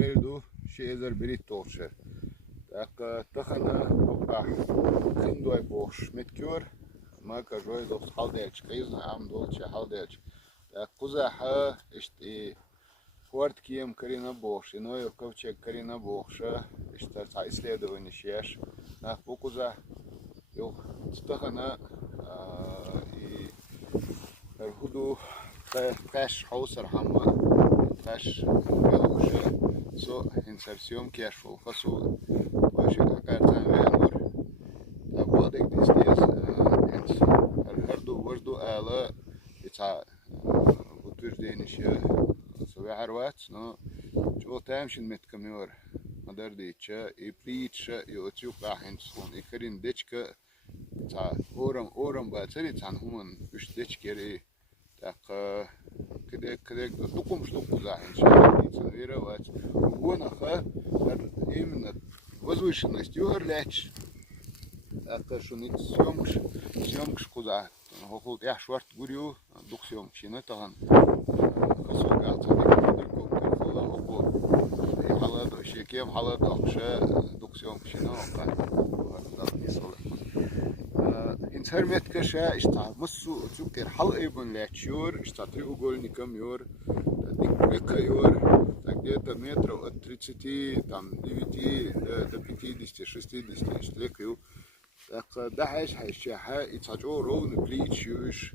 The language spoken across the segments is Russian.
بريلدو شيزر بريت توشة تاق تخنا وقع خندوي بوش متكور ما كجوي دوس حالديش قيز عم دولش حالديش تاق قزحة اشتي فورت كيم كرينا بوش إنه يكوتشك كرينا بوشة اشترت إسليدو ونشيش تاق بوكوزح يو تخنا الهدو قاش حوصر حما قاش يلوشة سو inserción كيشفو فسو واشي أكارتان ويانور تابودك ديس انت الهردو وردو آلا يتع بطوش دينيشي سوي عروات نو جو تامشن متكميور مدار ديتشا يبريتشا يوتيو قاحين تسخون يكرين ديتشكا تا اورم باتري تان همان وش ديتشكيري تاق كده تقوم شتوقو زاحين شاء يتنويرا وات وهونا خا إيمنا возвышенность юрлеч это что не съемкш куда хохол я шварт гурю дух съемкши на таган хасогат дикко хола хобо халад шекем халад акша дух съемкши на ка интернет каша ishta musu zuker hal eben lechur ishta треугольником юр дикка юр где-то метров от 30 там 9 до 50 60 штлекю так дальше хайша ицачо рон плечуш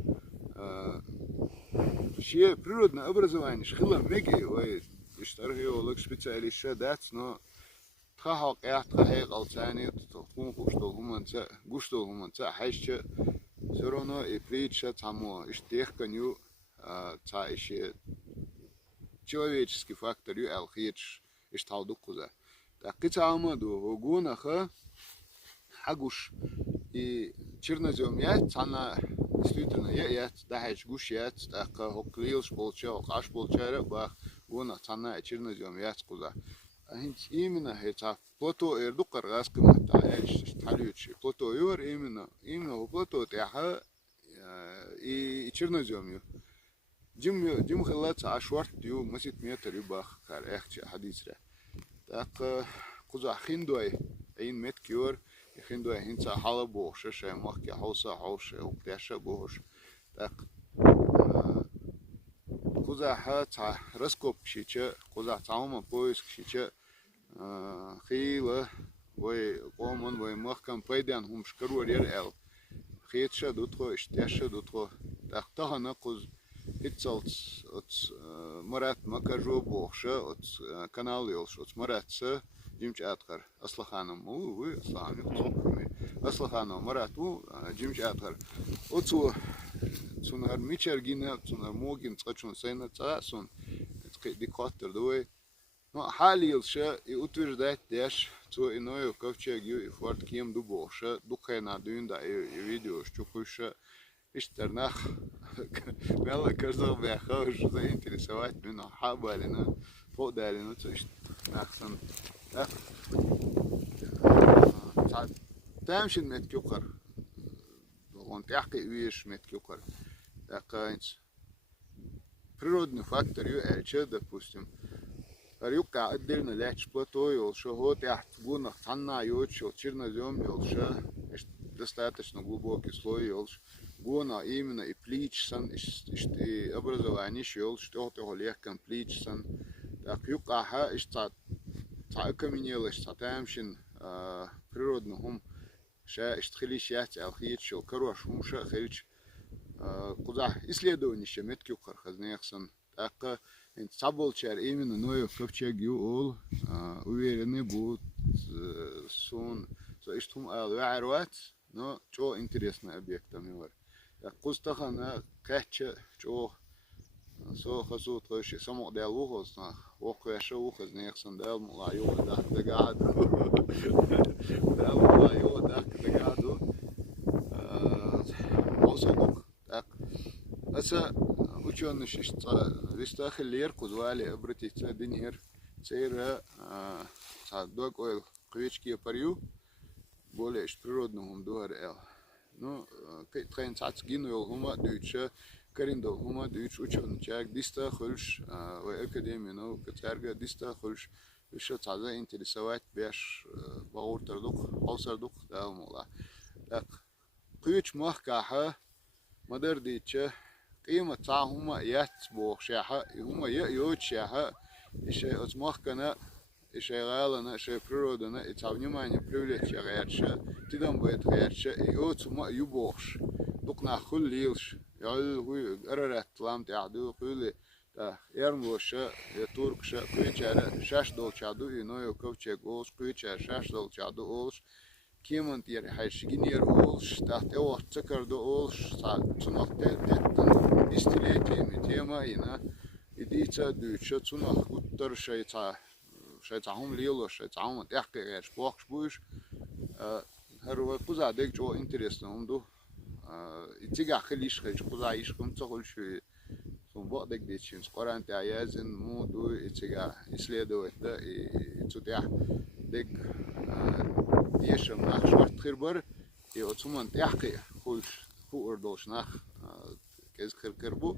شيء природное образование шхила меги ой штаргеолог специалист дат но тхахак яхтхайг алцани тхун гуштолгуманца гуштолгуманца хайша все равно и плеча тамо иштехканю цаише человеческий фактор ю алхич ишталду куза так кицамаду вогунаха хагуш и чернозем я цана действительно я дахач гуш я так хоклилш болча хаш болчара бах гуна цана чернозем я куза именно это плото эрду каргаска мата талючи плото юр именно плото я и чернозем ю جم خلات عشوار ديو مسيت متر يباخ كار اخش حديث را تاق قزا خندوي اين مت كيور خندوي هنسا حالا بوش شي مخكي حوسا حوش وقتاشا بوش تاق قزا حتا رسكوب شيچه قزا تاوما بويس شيچه خيله وي قومن وي مخكم بيدان هم شكرور ير ال خيتشا دوتو اشتاشا دوتو تاق تهنا قز Ицалц от Марат Макажо Бохша от канал Йолш от Маратса Джимч Аткар Аслаханом вы Аслаханом Аслаханом Марату Джимч Аткар отцу цунар Мичергина цунар Могин цачун сайна цасон дикатор дуй но халилша и утверждает деш цу иное ковчегю и форт кем ду Бохша духайна дюнда и видео щукуша اشترناخ والله كرزق بيخوش заинтересовать منه حابة لنا فوق ده لنا تشت أحسن تامش المتكوكر وانت أحكي ويش متكوكر تاقينش природный фактор ю эльче допустим рюка отдельно лечь плотой олшо вот я гунах цанна йочо чернозем олша достаточно глубокий слой олш гуна именно и плечсан и образование шел что то легком плечсан так юкаха иста каменелось татамшин природным ша истхилищать алхит шел корош хумша хилч куда исследование меткюкар хазнехсан так ин саболчар именно ноев ковчегю ол уверены будут сон so иштум алварват но что интересный объект там его قصتها كاتش جو سو خسوت خش سمو ديال وخصنا وقع شو وخز نيخسن ديال ملايو داك دقعد ديال ملايو داك دقعدو وصلوك داك هسا ученый вистахи лер кузвали обратиться динер цейра док ойл квички парю более природным дуар эл ну кайткайн цацгин ел хума дүйче кариндо хума дүйч учун чак диста хулш ва академия ну катарга диста хулш еще заинтересовать беш бауртардук, аусардук да мола. Так, кыч махкаха мадер диче قيمة تعهما يتبوخ شاحة هما يؤيد شاحة إشي أتمخكنا إشي غالنا إشي برودنا إتعبني ماني برولة شغيرشة تدام بيت غيرشة يؤت ما يبوخش دقنا خل ليلش يعل هو قررت لام تعدو قولي تا يرموشة يتوركشة قويتشارة شاش دول تعدو ينويو كوتشيك أولش قويتشارة شاش دول تعدو أولش كيمان تيار حيشجينير أولش تحت أوه تكر دو أولش تنق تتن استيليتي متيما هنا إديتا دوتشا تنق كتر شيء تعهم ليلو شيء تعهم تحقق غير بوخش بوش هرو قزا ديك جو انترستهم دو إتيجا خليش خيش قزا يشكم تقول شوي ثم بعد ديتشين قران تعيازن مو دو إتيجا إسليدو إتدا إتوتيا ديك ديشم ناخ شرط خربر يوتسومان تحقق خوش خو أردوش ناخ كيز خربو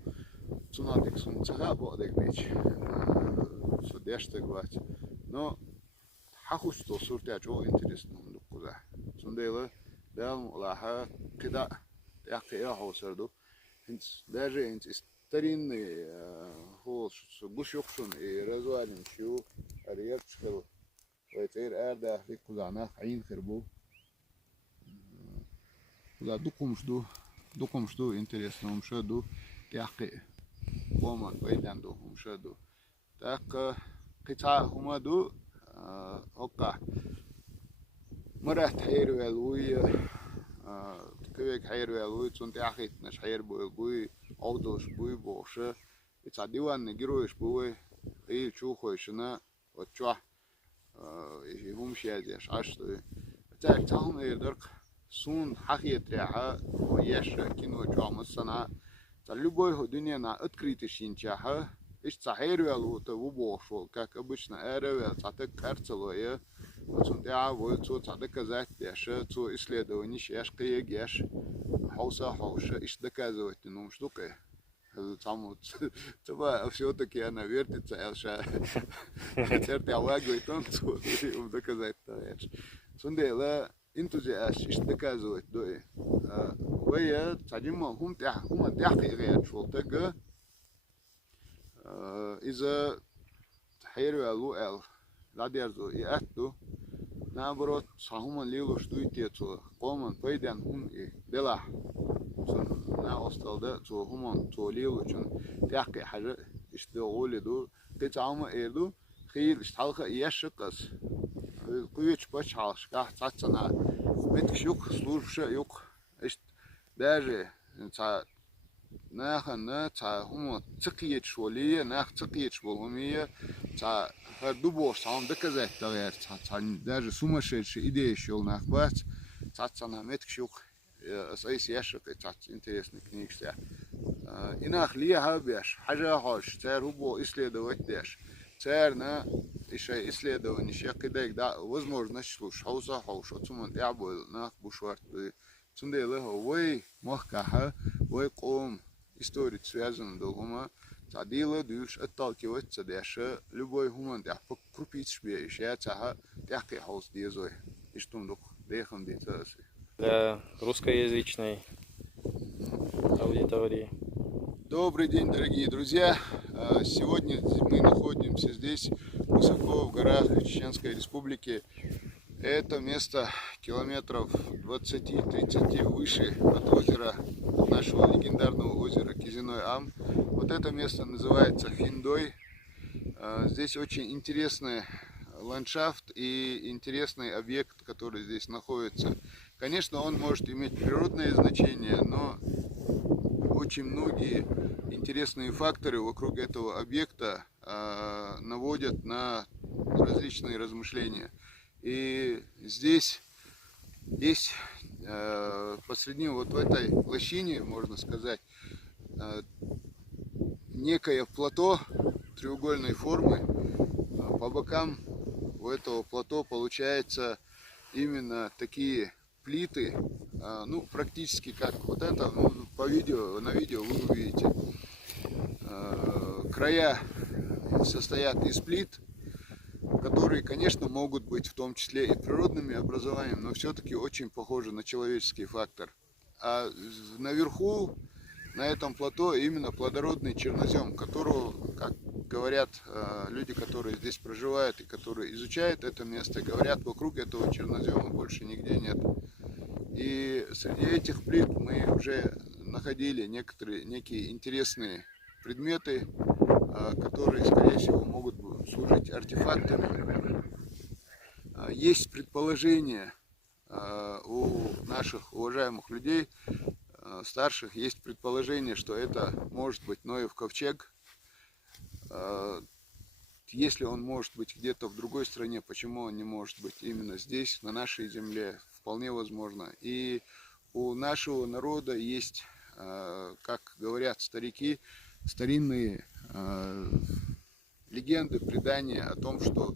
تسونا ديك سون تها بعد ديتش سو ديشتك بات نو حخوش تو صورتها جو انترستهم دو قزا سنديلا دام ولاها كدا تحقق هو سردو انت داجي انت استرين هو بوش يقشون رزوالين شو أريد شخلو ويتير أرده في كوزانا عين خربو كوزا دوكم شدو انتريسنا ومشدو تحقق وما بيدان دو ومشدو تاق قطع هما دو هقا مرات حير والوي كويك حير والوي تون تحقق نش حير بوي أودوش بوي بوشة يتعديوان نجروش بوي إيه شو خوشنا وتشوح هم شيء عشت تعرف تهم يدرك سون حقيقة ريحة ويش كينو جام السنة تلقوي هو دنيا نا أتكريتشين جاها إيش صحيح والو تبوبوشوا كأك أبشنا أروي تعتك كارتلوية وتون تعا وتو تعتك ذات ديش تو إسلي دونيش إيش قيق إيش حوشة إيش دكازوت نومش دوكه تعمد تبا أفشوتك أنا ويرت تسألش ترتي عواجو يتنطو وبدك زي التايش سندي لا انتو جاش اشتكازو دوي ويا تعجمهم هم تحقي غير شولتك إذا تحيروا الو لا ديرزو يأتو نابرot sahuman liluš tuitietu qoman paidan hum بلا نا أصل تو هم تولي وجن تحقي حاجة اشتغل دو قطعة إيردو خيل اشتغل يشقص قويش باش حالش كه تعتنا متكشوك سلوش يوك اشت داجي تا ناخنا تا هم تقيت شولية ناخ تقيت شولهمية تا هردوبور سام دكزات تغير تا داجي سومشيش إيديش يول ناخ بات تعتنا متكشوك أساس يشق تعت إنترسني كنيكشة إناخ ليها بيش حاجة هاش تار هو إسلي دوت ديش تارنا إشي إسلي دو نشيا كداك دا وزمور نشلوش حوصة حوش أتمنى يعبول ناخ بشوارت تندي له وي محكها وي قوم истории связаны долгома تعديله دولش التالكيوت تداش любой هما دا крупить بيش يا تها تحقي حوص ديزوي إشتم ديخم دي تاسي для русскоязычной аудитории. Добрый день, дорогие друзья! Сегодня мы находимся здесь, высоко в горах Чеченской Республики. Это место километров 20-30 выше от озера, от нашего легендарного озера Кизиной-Ам. Вот это место называется Финдой. Здесь очень интересный ландшафт и интересный объект, который здесь находится. Конечно, он может иметь природное значение, но очень многие интересные факторы вокруг этого объекта наводят на различные размышления. И здесь есть посредине вот в этой лощине, можно сказать, некое плато треугольной формы. По бокам у этого плато получается именно такие плиты, ну практически как вот это, ну, по видео, на видео вы увидите. Края состоят из плит, которые, конечно, могут быть в том числе и природными образованиями, но все-таки очень похожи на человеческий фактор. А наверху, на этом плато, именно плодородный чернозем, которого, как говорят люди, которые здесь проживают и которые изучают это место, говорят, вокруг этого чернозема больше нигде нет. И среди этих плит мы уже находили некие интересные предметы, которые, скорее всего, могут служить артефактами. Есть предположение у наших уважаемых людей, старших, есть предположение, что это может быть Ноев ковчег. Если он может быть где-то в другой стране, почему он не может быть именно здесь, на нашей земле, вполне возможно. И у нашего народа есть, как говорят старики, старинные легенды, предания о том, что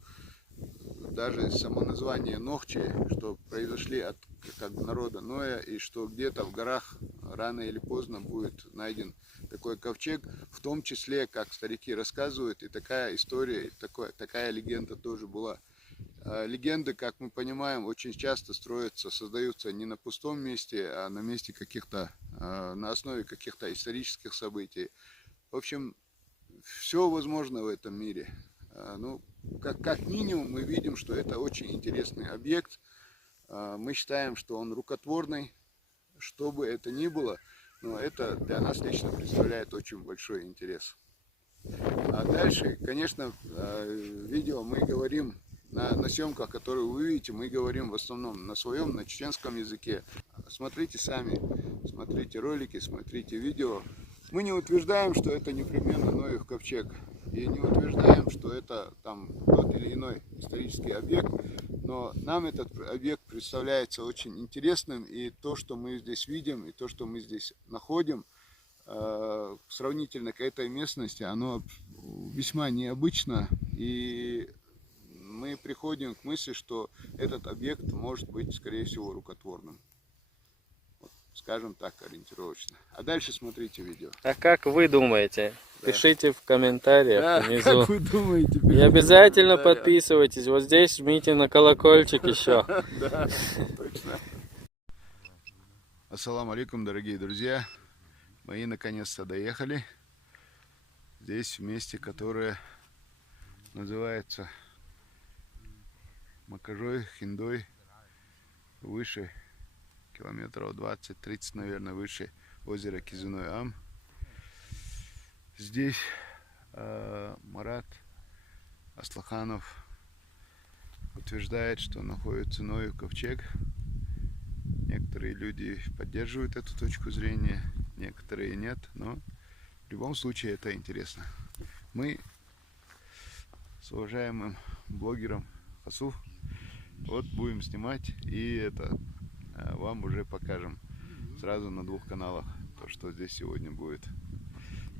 даже само название Нохчи, что произошли от народа Ноя, и что где-то в горах рано или поздно будет найден такой ковчег, в том числе, как старики рассказывают, и такая история, и такая легенда тоже была. Легенды, как мы понимаем, очень часто строятся, создаются не на пустом месте, а на месте каких-то, на основе каких-то исторических событий. В общем, все возможно в этом мире. Ну, как минимум мы видим, что это очень интересный объект. Мы считаем, что он рукотворный, что бы это ни было, но это для нас лично представляет очень большой интерес. А дальше, конечно, видео мы говорим на съемках, которые вы видите, мы говорим в основном на своем, на чеченском языке. Смотрите сами, смотрите ролики, смотрите видео. Мы не утверждаем, что это непременно Ноев ковчег. И не утверждаем, что это там тот или иной исторический объект. Но нам этот объект представляется очень интересным. И то, что мы здесь видим, и то, что мы здесь находим, сравнительно к этой местности, оно весьма необычно. И мы приходим к мысли, что этот объект может быть, скорее всего, рукотворным. Скажем так, ориентировочно. А дальше смотрите видео. А как вы думаете? Да. Пишите в комментариях внизу. Как вы думаете? И обязательно подписывайтесь. Вот здесь жмите на колокольчик еще. Да, точно. Ассаламу алейкум, дорогие друзья. Мы наконец-то доехали. Здесь месте, которое называется Макажой, Хиндой, выше километров 20-30, наверное, выше озера Кизуной-Ам. Здесь Марат Аслаханов утверждает, что находится Ноев ковчег. Некоторые люди поддерживают эту точку зрения, некоторые нет, но в любом случае это интересно. Мы с уважаемым блогером Хасу вот будем снимать, и это вам уже покажем сразу на 2 каналах то, что здесь сегодня будет.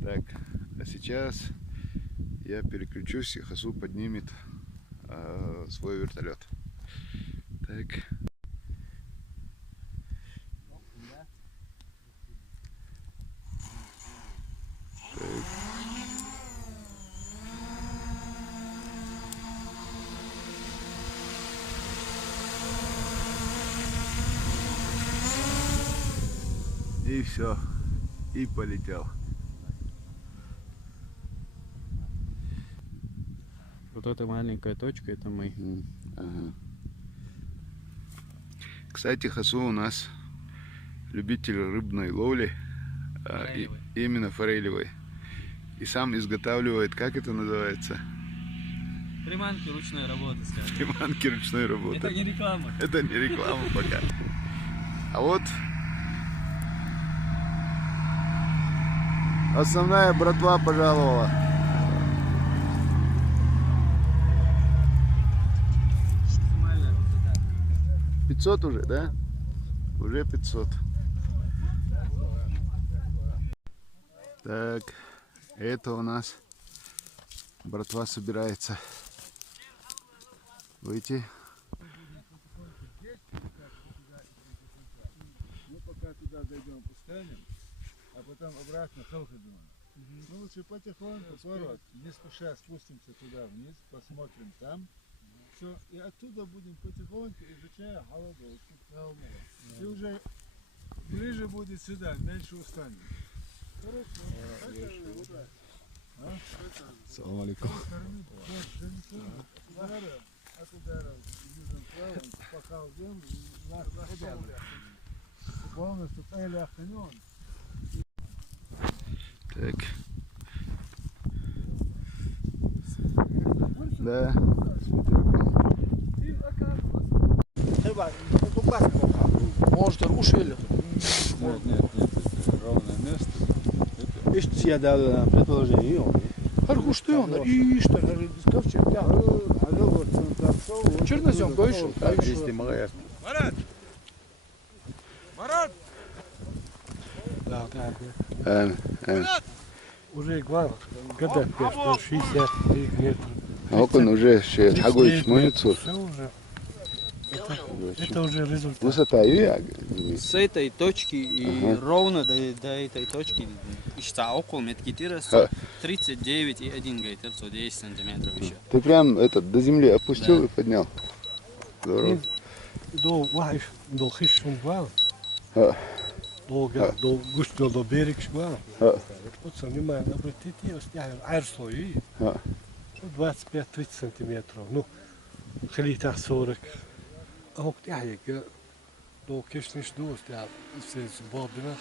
Так, а сейчас я переключусь, и Хасу поднимет свой вертолет. Так. И все, и полетел. Вот эта маленькая точка, это мы. Ага. Кстати, Хасу у нас любитель рыбной ловли, именно форелевой. И сам изготавливает, как это называется? Приманки ручной работы, скажем. Приманки ручной работы. Это не реклама. Это не реклама пока. А вот основная братва пожаловала. Максимальная высота. 500 уже, да? Уже 500. Так, это у нас братва собирается выйти. Мы пока туда зайдем, пустанем, а потом обратно Халхадун. Ну лучше потихоньку, поворот. Не спеша спустимся туда вниз, посмотрим там. Хорошо. И оттуда будем потихоньку, изучая голодовки. И уже ближе будет сюда, меньше устанем. Хорошо. Салам алейкум. Пока в землю, полностью пели охранен. Так. Да. Может, рушили? Нет, ровное место. Ишь, я дал предложение. Харку что он? И что, дисковчик, да. Чернозем вышел. Марат! Марат! Да, да. Уже главное, когда 63 метра. А он уже Хагуич может Все уже. Это уже результат. высота ее. С этой точки и ровно до этой точки около меткитира 39,1 гейтер, 10 сантиметров еще. Ты прям до земли опустил и поднял. Здорово. До хищным глав. А. До густого до берега глав. А. Вот внимание, обратите, айр слои. 25-30 сантиметров. Ну, халита 40. А вот я до кишниш до все свободно.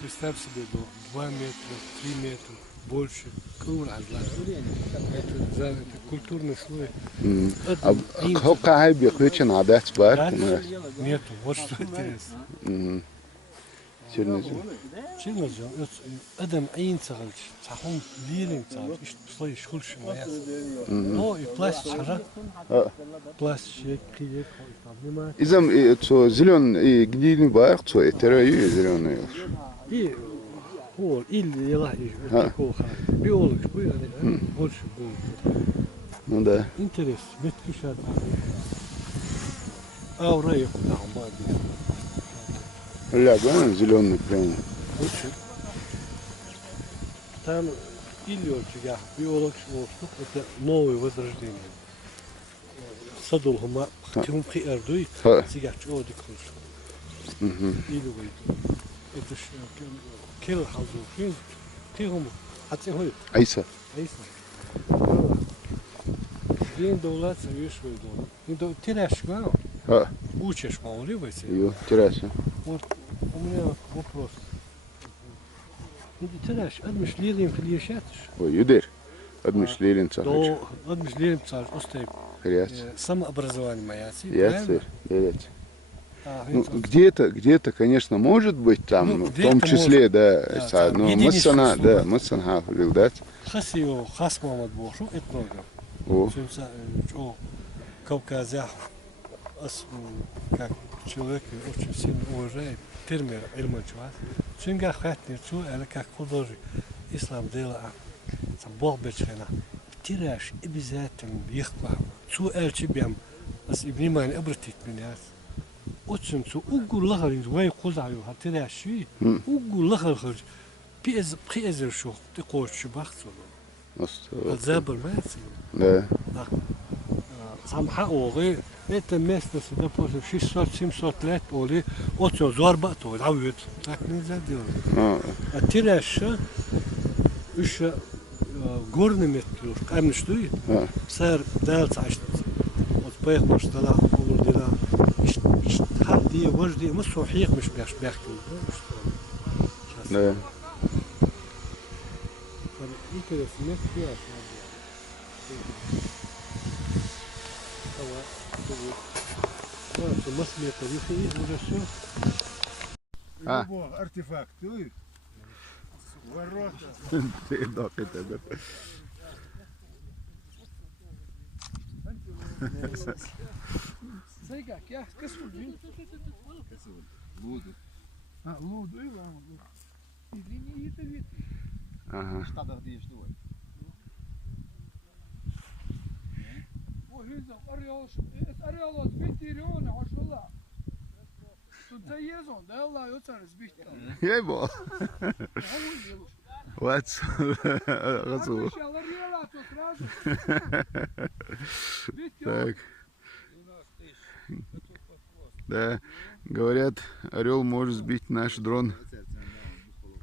Представь себе до 2 метра, 3 метра, больше. Это культурный слой. Хокка хайби хвичен адат бар. Нету, вот что интересно. Чернозем. Чернозем, адам عين صغلش صحون ليلين صار شوي شغلش معايا نو بلاستيك حاجة بلاستيك كيك ما Изам зеленый гнильный бар, террою зеленый. и هو اللي يلا يقول بيقولك شوي يعني больше будет Ну да. интерес بتكشف أو رأيك نعم ما أدري Ля, зеленый прям. Очень. Там или очень, биолог, что это новое возрождение. Садул хума, тем приэрдуй, сега чоди круш. Или выйду. Это ж кел хазу, кем, а ты хой, Айса. айса. День доллар совешь выйду. Иду теряешь гано. Учишь мауливайся. Ее теряйся. Вот у меня вопрос. Ты знаешь, одни шлилин филиешатиш. Ой, юдер. Одмиш лилин цахач. До одни шлилин цахач остаем. Хряц. Самообразование моя. Яцер. Яцер. Ну, Ну, где-то, конечно, может быть там, Ну, ну, в где-то том числе, может. да, Да, но единичный мысана, случай. да, мысан хафлил, да. хасио, хас мамад бошу, это много. О, О, Кавказя, как человек очень сильно уважает термин Ильмачуас. Чинга хатни чу, или как художник, ислам дела, сам Бог бечена. Теряешь обязательно их плавно. Чу эльчибям, внимание, обратить меня. Очень чу, угу лахарин, вай худаю, теряешь шви, угу лахарин, пиэзер шо, ты хочешь бахцу. Забор мается. да. Самха оғы, это место сюда после 600-700 лет оли, очень зорба то, дают. Так нельзя делать. А теряешь, еще горный метр, камень стоит, сэр дальше, вот поехал, что да, полудела, хардия, вождия, мы сухих, мы шбяхтем. Да. Интересно, метр Масметов, если уже все. Любой артефакт, ты ворота. Ты док это, да. Луду. А, луду и вам. Ага. Ей-бо. What's Расул. Так. Да, говорят, орел может сбить наш дрон.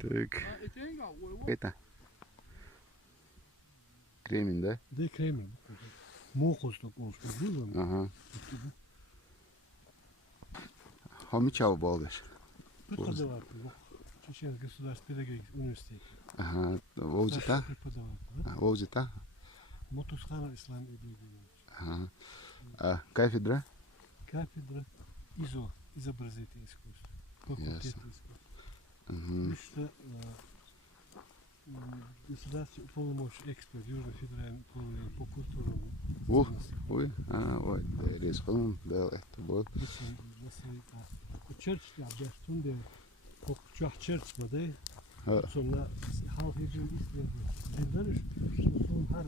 Так. Это кремень, да? Да, кремень. Муху стопал, что было. Ага. Хомичал балдаш. Преподаватель. Чеченский государственный педагогический университет. Ага. Воузита? Преподаватель. Воузита? Мотусхана ислам идеологии. Ага. А кафедра? Кафедра изобразительного искусства. Факультет искусства. Что государственный уполномоченный эксперт Южно-федеральный по культурному. Ой, ой, да, резко, да, это было. Church toen church maar de zo'n half uur is de dus zo'n haar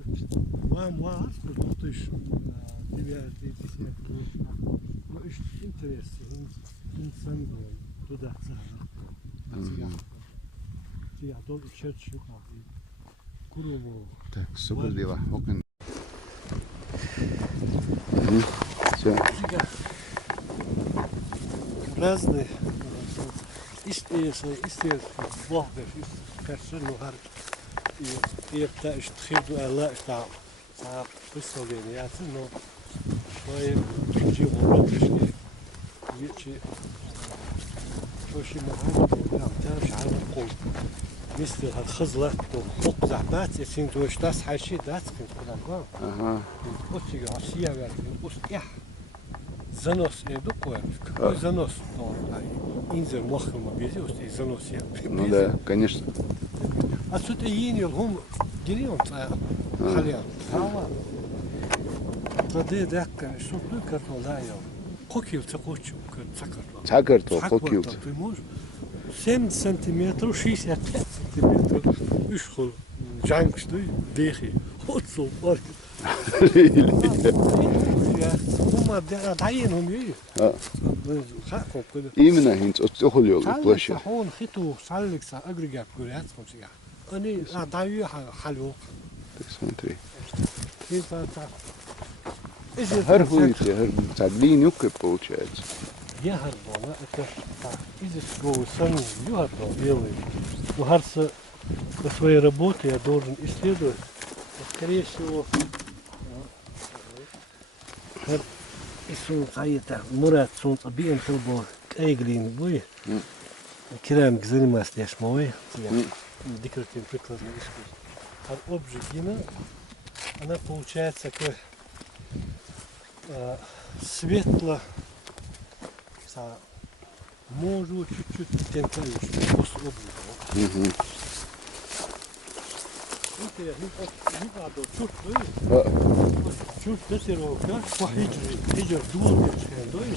waar dus die maar is interesse in sango to dat ja door church ook al kurovo Так, супер дело. Окей. Все. Разные. Истер واحدة كسر نهار يبدأ يشتخيل الله تاع قصة بينيات إنه شوية يجي غرب يشتي يجي شوية معاه مش عارف أقول مثل هالخزلة فوق زعبات يصير توش داس حاشي داس كنت كلام Ага. أوتي عصية يعني أوت занос эдукуя, какой занос? Инзер махма безюст и занос я. Ну да, конечно. Отсюда енил гум гирион халиан. Ава. Таде дакка шутлу картола я. Кокил цакочу цакартла. Цакартла, кокил. Ты можешь 7 сантиметров, 65 сантиметров. Ушхол. Жанг что дехи. Отцу парк. تعينهم ايه حقهم كده Именно هنت أتخليو البلاشة. هون خيتو صالك سا أجريجات كوريات خمسة أنا دايو حلو Смотри. كيف Хар хуйте, хар таглин юкой получается. Я харбона это из школы сам юхарбон делаю. Но харса по своей работе я должен исследовать. Скорее всего Исун Саита, Мурат Сун Абиен Телбо, Эйглин, вы, керамик занимаюсь лишь мой, декоративный прикладный искусство. А обжигина, она получается такой светло, может чуть-чуть тенкаю, после обжига. شوف تسير وكاش واحد يجري دول يتشهدوي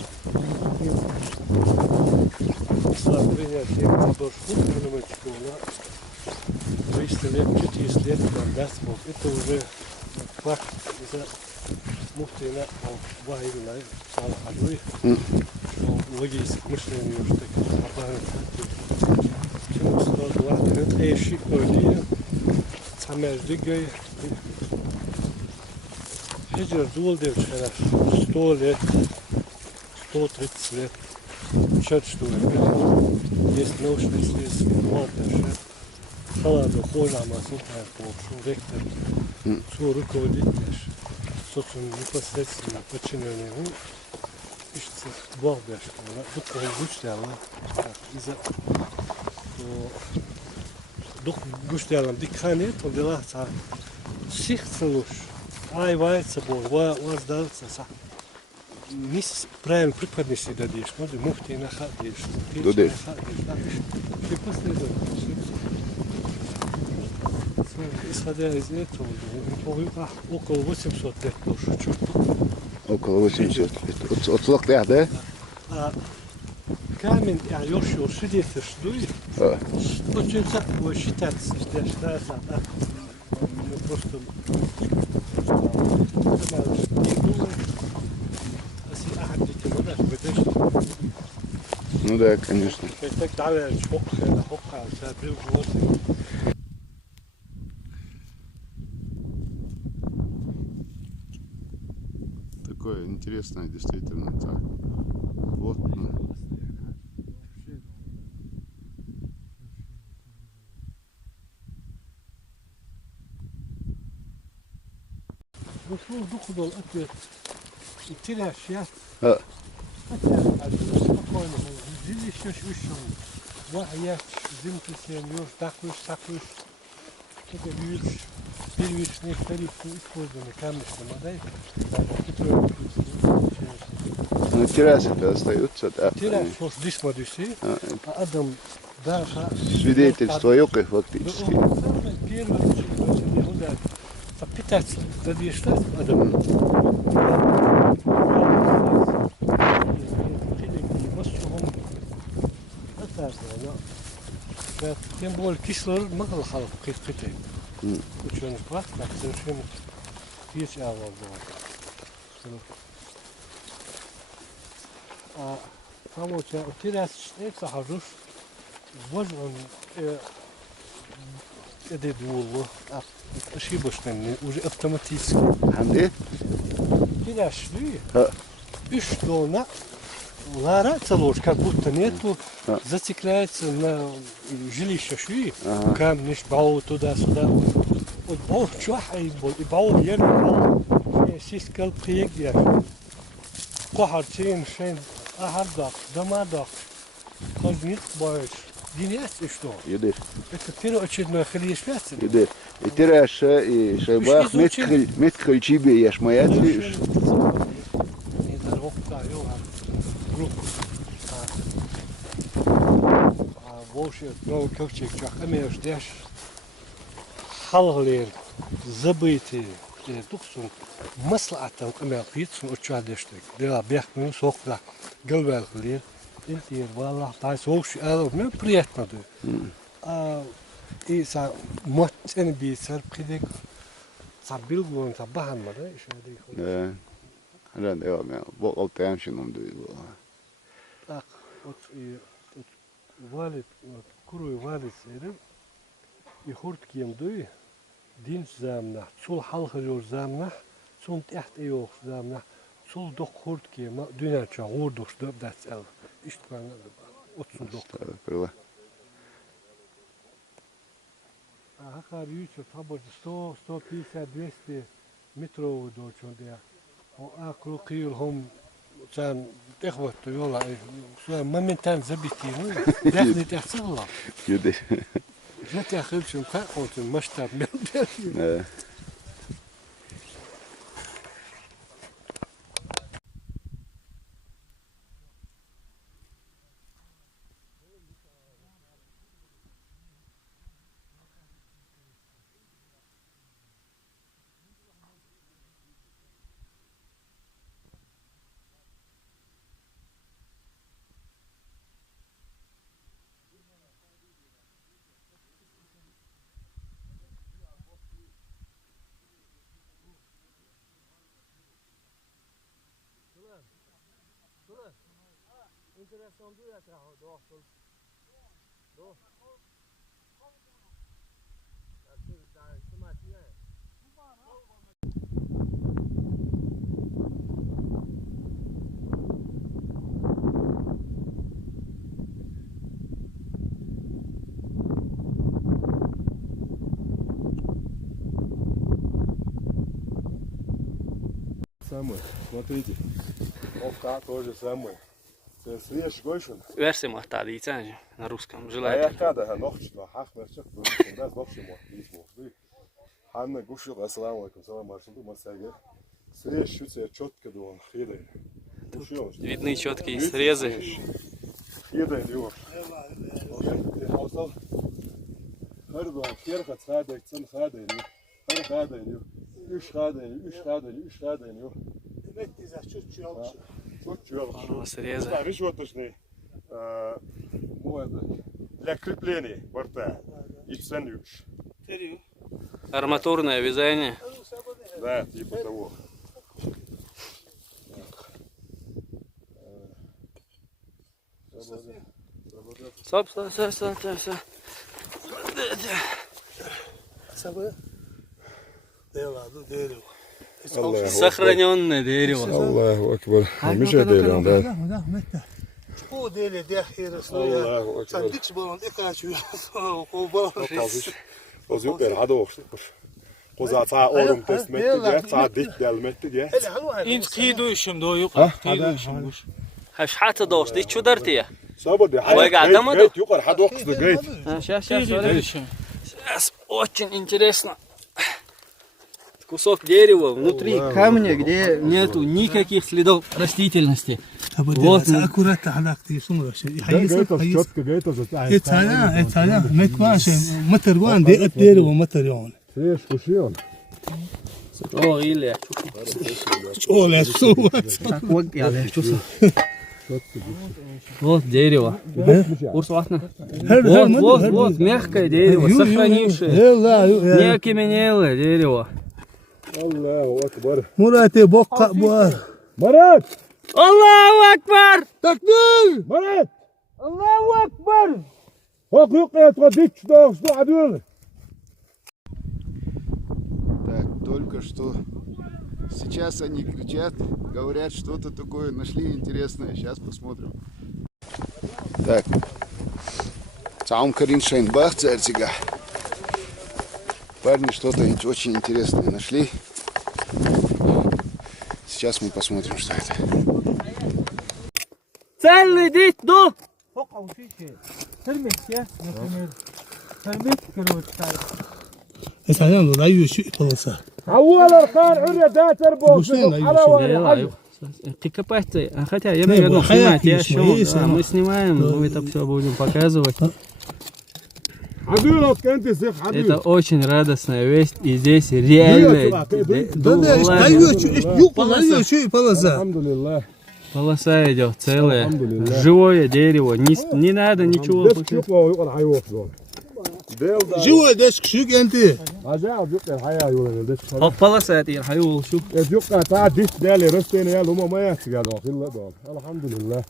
صار بيني في عبر شهور أنا ما تشوفنا 300 лет 400 лет там даст Бог это уже факт إذا مفتنا أو واحد صار حلوي وجيس مشلين يشتك عبارة كم صار واحد أي شيء كرديه تعمل دقي هجر دول دير شرف 100 лет 130 лет черть что есть научные исследования молодежь халада хожа масута по ректор что руководитель собственно непосредственно подчиненный ему ищется балбеш духовно гучтяла из-за дух гучтяла дикханет он дела сихцелуш айвается бой, воздался са. Мис правильно преподнеси дадишь, может мухти находишь. Дудеш. Ты последовательно. Исходя из этого, около 800 лет тоже чуть-чуть. Около 800 лет. Отслух да, да? Камень, я еще шидите штует. Очень так считается, что считается, просто Ну да, конечно. Такое интересная действительно. Так. Вот. Ну. Вышел духу дал ответ. И теряешь я. А. Спокойно. Здесь еще ущем. Я зимку себе такую. Это первичный вторичный использование камешной модельки. Ну, террасы-то остаются, да? Теряешь, вот здесь модуси, а Адам даже... Свидетельство ёкой фактически. Первый удар. Попитаться, тогда что Адам? Тем более кислород мало халк кипятит. Ученый класс, так совершенно есть авал был. А там вот я теряс это хожу, возьму это дуло, а ошибочно уже автоматически. Анди? Теряс шли, и что на лараться ложь, как будто нету, зацикляется на жилище шли, камни, бау туда-сюда. Вот бау чухай был, и бау ерный, сискал приек я. Кохар чин шен, ахардак, дамадак, ходник боешь. Динес и что? Юдыр. Это первоочередное хлеешвяться. Юдыр. И теряш, и шайбах, меткаль чибе, яш моя твиш. Волшеб, ну ковчег, амеш, деш, халглер, забытые, тухсун, маслатан, амел пиццун, учадештек, дела бехну, сокла, галвелглер, интер, валла, тайс, волшеб, мне приятно, да. И са мотен бисер, придек, са билгон, са баханма, да, еще дик. Да. Рад, я вот алтянщином дуй. Так, вот и валит, курой валит серым, и хурт кем дуй, дин замна, цул халхажор замна, цул тяхт иох замна, цул док хурт кем, дюняча, урдуш доб дац эл, иштван, от цул док. Крыла. А хакар юча, табор 100, 150, 200 метров дочон дя. А крукил хом цан техват yola şu momentan zabiti ну дахни тахсала Юдыр. жат я хылчым как он масштаб Да. Enteresan du att jag har dator. Då. Jag tror det är som att jag är. Самое, смотрите, овка тоже самое. Свеж гойшун. Версия махтадица на русском. А я Желательно. когда ночью хахмерчик, да, ночью махтадица. Ханна гушил, ассаламу алейкум, салам алейкум, масаге. Свеж чуть четко дуон, хидай. Видны четкие срезы. Хидай, его. Хардуан, херха, цадай, цен хадай, хар хадай, üç хадай, Demek ki çok çalış. Çok чёрный. Срезы. Да, решеточный. Для крепления борта. И ценюш. Арматурное вязание. Да, типа того. Стоп. Sabah. Devladı değil. Сохраненное дерево. Allahu Ekber. Миш edelim da. O deli dehir Allahu Ekber. Sen dik balon ekaç o balon. O züber hadi okşu. Koza ta orum tesmetti diye, ta dik delmetti diye. انت كيدو يشم دو Ha? يقع كيدو يشم وش هاش حتى دوش دي شو درتي Sabır diye. Vay adamı da. Gayet yukarı hadi okşu gayet. Сейчас, كيدو يشم Очень интересно. Кусок дерева внутри камня, где нету никаких следов растительности. Вот аккуратно حلقتي شنو Gayet az çöpke gayet az. اتالا مكواش متر وان دي اتير ومتر يون Seş kuşuyor. О, или. شو سو Вот дерево. Курс вахна. Вот, мягкое дерево, сохранившее. Не окаменелое дерево. Allahu Ekber. مراتي بقى بوار Marat! Аллаху Акбар! تكبير Marat! الله اكبر Hak yok ya dik şu adıyor. Так, только что сейчас они кричат, говорят, что-то такое нашли интересное. Сейчас посмотрим. Так. Цаум Карин Шайнбах, Церцига. Парни что-то очень интересное нашли. Сейчас мы посмотрим, что это. Цельный дить, ну! اسالان لا يشي بلصا أول الخان عرية دات أربوس على ولا Ты копать-то, хотя я, наверное, снимать, я еще, мы снимаем, мы это все будем показывать. عدولك أنت سيف Это عدول очень радостная весть, и здесь реально الحمد لله полоса идет целая, живое дерево, не надо ничего. دش كيفو يقول حيوق دون جوا داش كشوك انت عجائب يقول الحياة يقول دش Полоса это я хочу, شوف. يقول تعال دش دالي رستين يا لما ما يحكي هذا كله دون الحمد لله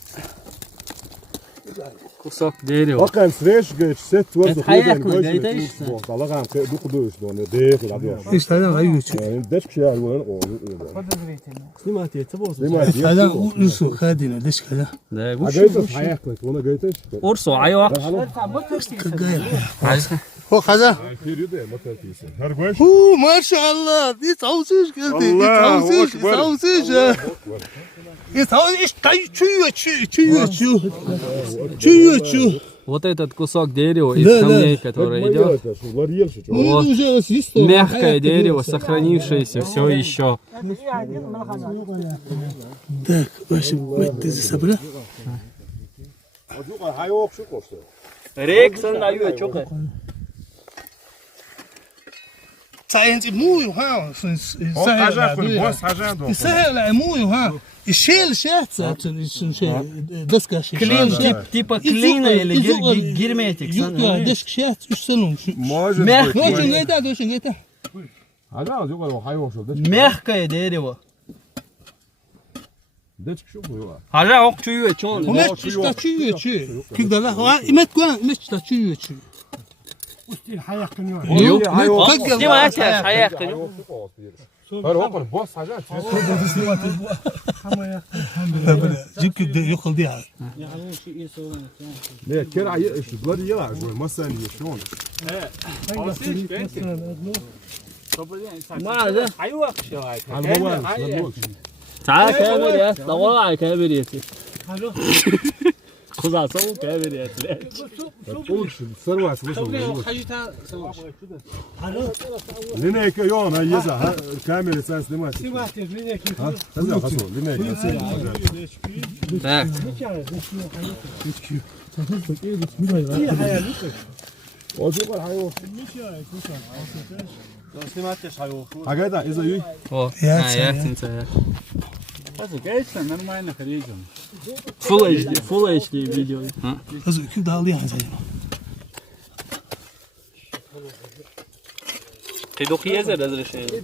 Кусок дерева. وكان سريش جيش ست وزن حياكل جايتش. طلعان دوق دوش دون ديك العدو اسالان لا يشي دش كشيء يقول اسالان وسو خادنا داش كذا Да, عجائب حياكل وانا جيتش Урсу, айва. هو خذا كثير يدي ما تنسى هرقوش هو ما شاء الله دي تعوزيش قلت دي تعوزيش تعوزيش تعوزيش чую Вот этот кусок дерева из камней, который идет. Вот. Мягкое дерево, сохранившееся все еще. Так, ваши мать забра. Рекс, он дает, чё Цаинц мую ها سهل мую ها الشيل شاتس دسكا شيل Клин, типа клина или герметик. دسك شاتس اشتنو ماشي هذا يقول حيوق شو Мягкое дерево. دش شو هو Хажа ок чует, чё он? ومش تشتشي كده لا هو إمت كوان مش تشتشي Снимай, حياك. هو بوس حاجات جيب كده يخل دي ليه كرع يقش بلادي يلعب ما ثاني شلون ما هذا حيوق شو هاي. على البوال تعال كامل يا طلع على كامل يا سي. خذ عصا كامل يا سي. تقولش الثروة لنا هيك يوم هي يزع كامل اساس دماغ ها هذا خلاص لنا Так. حاجات اذا يي О, Я птица. Full HD видео. كده عليها زي Ты духи езер разрешение?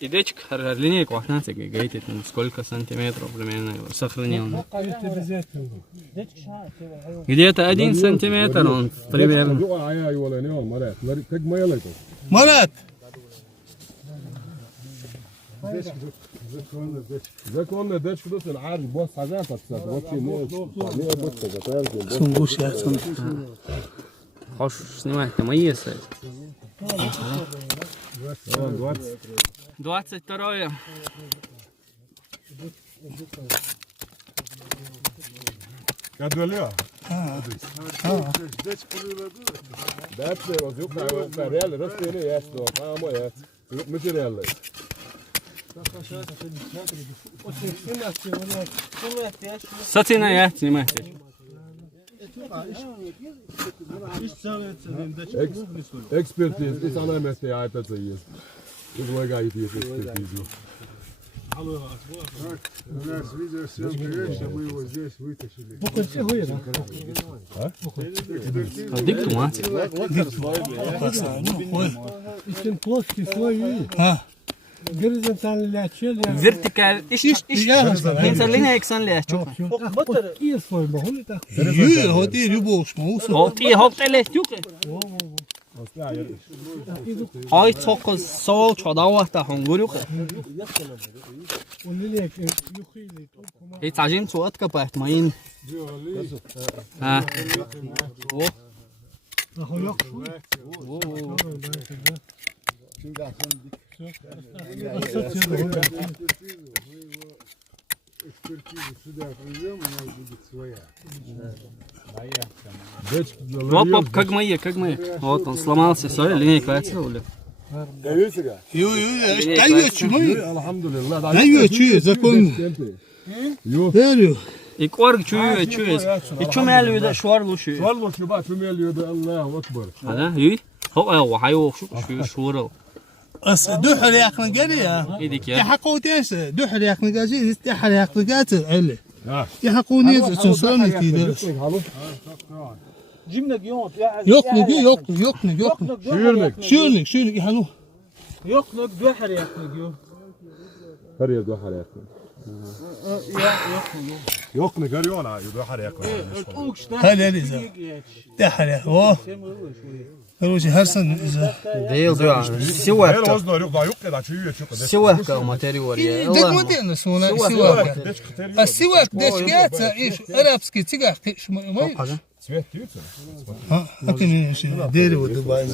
И дечка линейку вахнаться гайти, сколько сантиметров примерно его сохранил. Где-то 1 сантиметр он примерно. مرات Законно дечку тут на арж босс хазата, вообще не босс хазата. سنبوش يا سن Хош снимать там есть. 22. Kadrolio. Dette var jo reelle røstene i ett og hva må jeg? Mye reelle. Сацина я снимать. Ekspertiz, is ana mesleği ait etseyiz. Biz bu gayet iyi ekspertiz. У нас видеосъемка есть, а мы его здесь вытащили. Дик тумац. İçin плоский слой. Горизонтальный лячел. Вертикаль. Инса линия эксан лях. И слой могу так. يي هودي ريبوش موس Вот и хоптеле тюке. Ай цокос сол чодавахта хонгурюке. وليك يخيلي И цажин цуат капат маин. А. О. راهو يقشو Экспертизу сюда привезем, у нас будет своя. Оп, как мои. Вот он сломался, все, линейка отсюда. يو ايوه شنو Elhamdülillah. ايوه شو زكون داريو И корг чует. И чумелю да швар лучше. Vallahi şu bak tümeliyordu Allahu Ekber. هذا يي. هو وحيو شو اس دحر يا اخي قريه ايدك يا. يحقوا تيس دحر يا اخي قاجي يحر يا اخي قاتل علي يحقوني سنسوني كده يقنق شيرنك يحلو يقنق دحر يقنق Her yer daha hayatlı. Yok ne görüyor ona? Yok hayatlı. هلا ليزا دحر يا هو روشي هرسن اذا ديل ده Her سواك olsun yok daha yok ya da çiğ çıktı. سواك ماتيريال يا دك الله. مدين سونا سواك السواك دش قاتا ايش ارابسكي تيغا ما Svet diyorsun. ها لكن ديري ودبي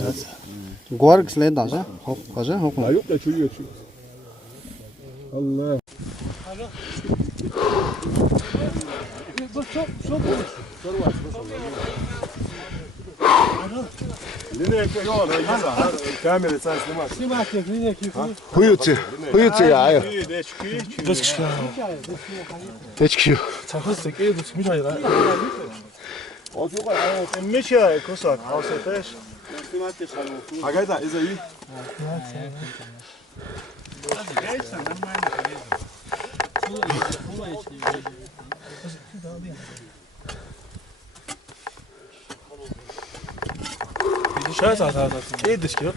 Горг следа, да? Хоже, Ha yok da çiğ çıktı. Allah. Lineyke yok ne güzel. Kamera sen snimaš. Hujuci jajo. Dečki. Micha kusat, außer Agada, ist er hier? شايف هذا ايه دشكي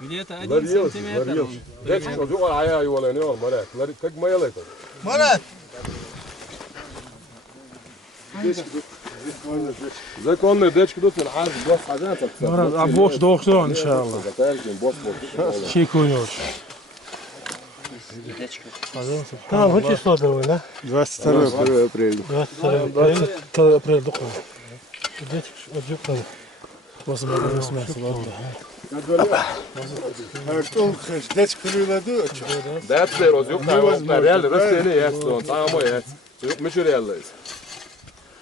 Где-то 1 сантиметр. Dečki, od jugo aja ju ole ne on, mare. Kak ma jele to? مرات Zakonne dečki dut العاد بوس حاجات. عبوش دوخشون ان شاء الله شي كونيوش تمام هو число было 22 апреля. 22 апреля докон дечки возможно смысл Dečki priladı. Dette er oss yok da yok da reelle röstene i ett och samma i ett. Så yok mycket reelle.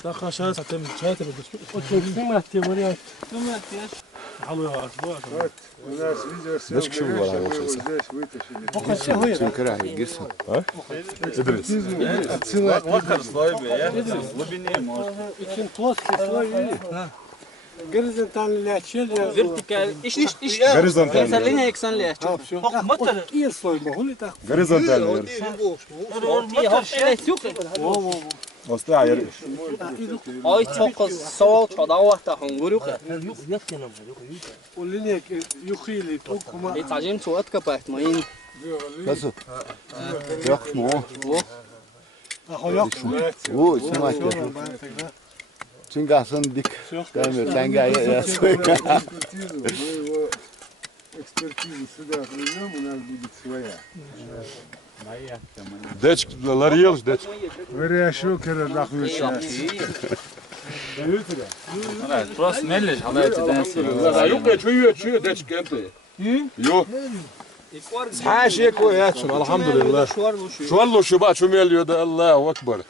دخل شاشه تم شاشه بدك سمعت تمريات حلو يا اسبوع У нас видеосъемка Dečki şu var есть, а мы abi его olsa. здесь вытащили. Sen kırar gitsin. İdris. için плоский слой горизонтальный лячел Вертикаль. Горизонтально. Инса линия эксан лях. и слой могу ли так Горизонтально. И хоптеле тюке. Ostaje. Oj, çok soğuk çadavata hunguruk. U linije juhili tukuma. Bir tacım çoğut kapat mayın. Nasıl? Yok mu? Aha yok. Bu smaç ya. Çünkü aslında dik. Demir sen gel ya. Экспертизу сюда привезем, у нас будет своя. Dečki, larijeliš, dečki. Варя шукера дохлюша. Просто мелиш, а это денси. Yok çuyuyor, dečki ente. Yok. Her şey koyacaksın, elhamdülillah. Şu an şu bak, şu meliyor da Allahu Ekber.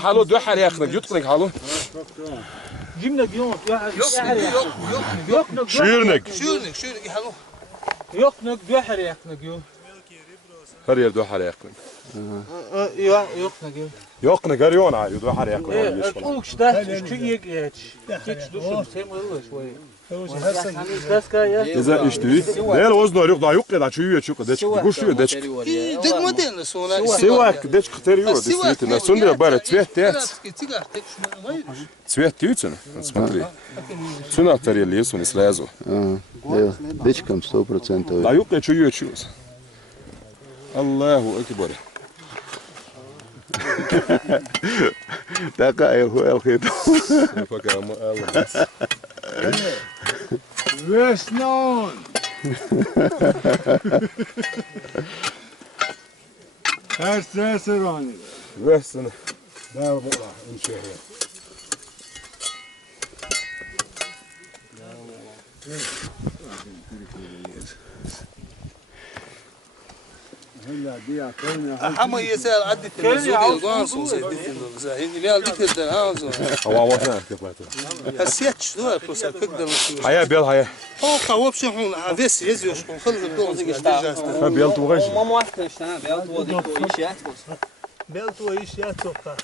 Halo, döher yakınık, yutkunuk halo. جبنك يوم Şiirnik. يقنق دحر يقنق يوم Her yer döher yakınık. يقنق يوم Yoknuk her yon ayı, döher yakınık. فوق شتات شو يقعد تيجي دوشم سيم شوي بس كايا İza işte. Değil oznar yok da yok ya da çuyuyor çok dečki. Gušuyor dečki. دق مدين سونا Sivak dečki teriyor, действительно. Sundia bare cvet tec. Цвет тютин, смотри. Цена тарели, он сразу. Дечкам 100%. Да юк я чую чус. Аллаху акбар. Такая хуэлхит. Пока мы Allah. Весной! Her stresi rani. Versin. Daha bu inşallah. Hella diya köyne. حما يسال عدي في الزود قانصو سيدي زين مال ديك الدرهانزو Hava vasana kapatı. هسيت شنو بروسا تقدر Haya bel haya. هو قوب شحون عفيس يزيوش خلص الدون زي Ha bel tuğaş. Ama muhakkak işte ha. Beyaz bu dik o iş yat. بيلتو ايش يا توقع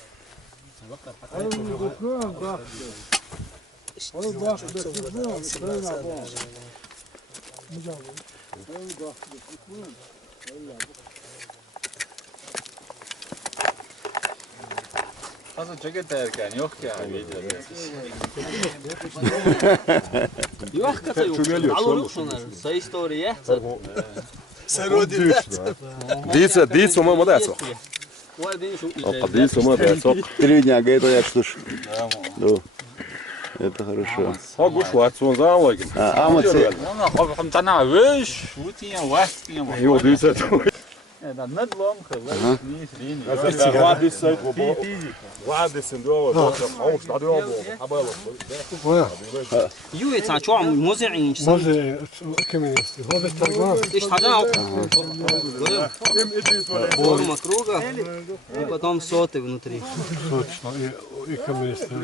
Fazla ceket erken yok ya. Yok kata yok. Çömeliyor, Alırıq şunları. Sayı story'ye. Дивіться, мама да цок. O edin şu Опа, дивіться, мама да цок. 3 дня говорит, я слушаю. Да. Это хорошо. Ha guş var, son zaman var. Ama sen Ama hamtana wish, wutiya wastiya. Yok, divіться. Da nadlom khalas. واحد السيد واحد السندوق عمش تعدي حباله يو يتسع شو عم موزعين Može, كمان يستي هو بالترجمة ايش حدا форма круга и потом соты внутри. точно. И كمان يستي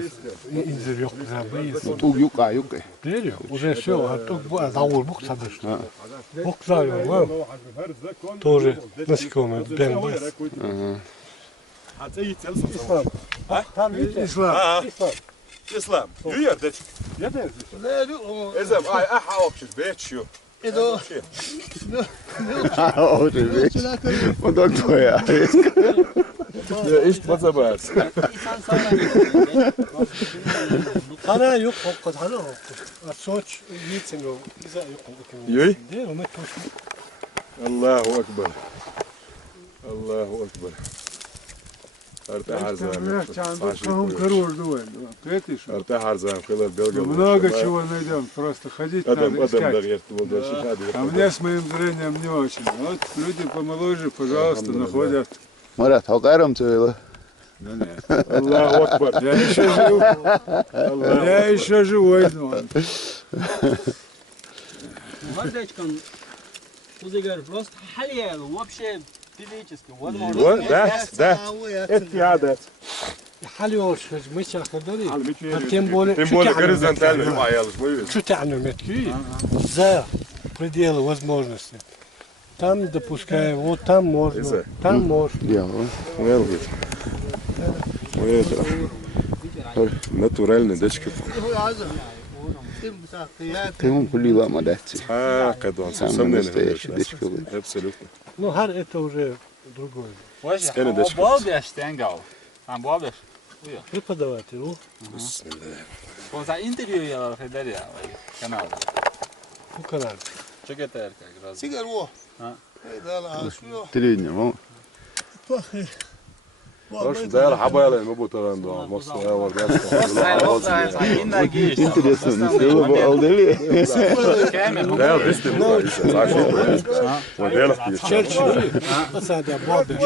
инзер yok забыйс. Тук юка, юка. Дерево уже все, а тут завод бук садишь. Бук завод, тоже насекомые, бенбас. İslam. İslam. Yürüyor de. Yeter. Ezem ay aha opçuz beçiyor. O çocuk. O doktor ya. Ya iş bazabas. Hana yok, o kadar hana yok. Soç yitsin o. Güzel yok. Yürü. Değil mi? Koş. Allahu ekber. Allahu ekber. ارتاح Вверх عرزان. тянут, кругом король дуэль. Ответишь? ارتاح عرزان خلال белгал. Много чего найдем, просто ходить надо Adam искать. da yertu da şikayet. А мне с моим зрением не очень. Вот люди помоложе, пожалуйста, находят. Murat, hakarım söyle. Allahu ekber. Я еще жив. Я еще живой. Мальчикам узигар просто халия вообще физически возможно. Вот, да. Это я да. حلو شو مش خدري тем более Тем более горизонтально маялось, мы что тянем метки за пределы возможностей. Там допускаем, вот там можно, там можно. Ya. Натуральный дочка. Темum kulila ma deci. Когда он Самый сам настоящий дичка. Абсолютно. Ну, это уже другое. Скажи, дочка. Балдеш, тенгал. Там балдеш. Преподаватель, Он за интервью я хедаря канал. у канала. Чего это как раз? سيجار واه ها. ده لا شو Телевидение, мама. طخي Hoş değer haberler mi bu tarafında? Mostar var Интересно, не сделал алдели. Değer üstüm var. Değer Sadece bağırdı.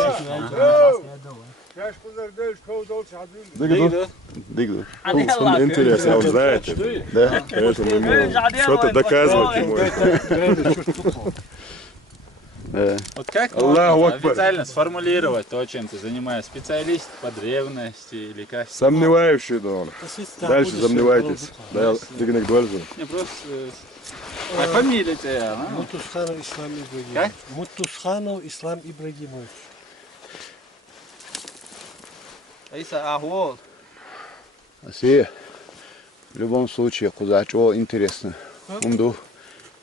Каш позардеш кого долче адвин. Дыгду. Интересно, вы знаете. Да. Поэтому что-то доказывать ему. Вот как Аллаху можно Акбар. официально сформулировать то, чем ты занимаешься? Специалист по древности или как? Сомневающий да он. Дальше сомневайтесь. Да, ты должен. Не просто... А фамилия тебя, ну? Мутусханов Ислам Как? Ибрагимович. Мутусханов Ислам Ибрагимович. Иса Ахуол. Си, в любом случае, куда чего интересно. Умду.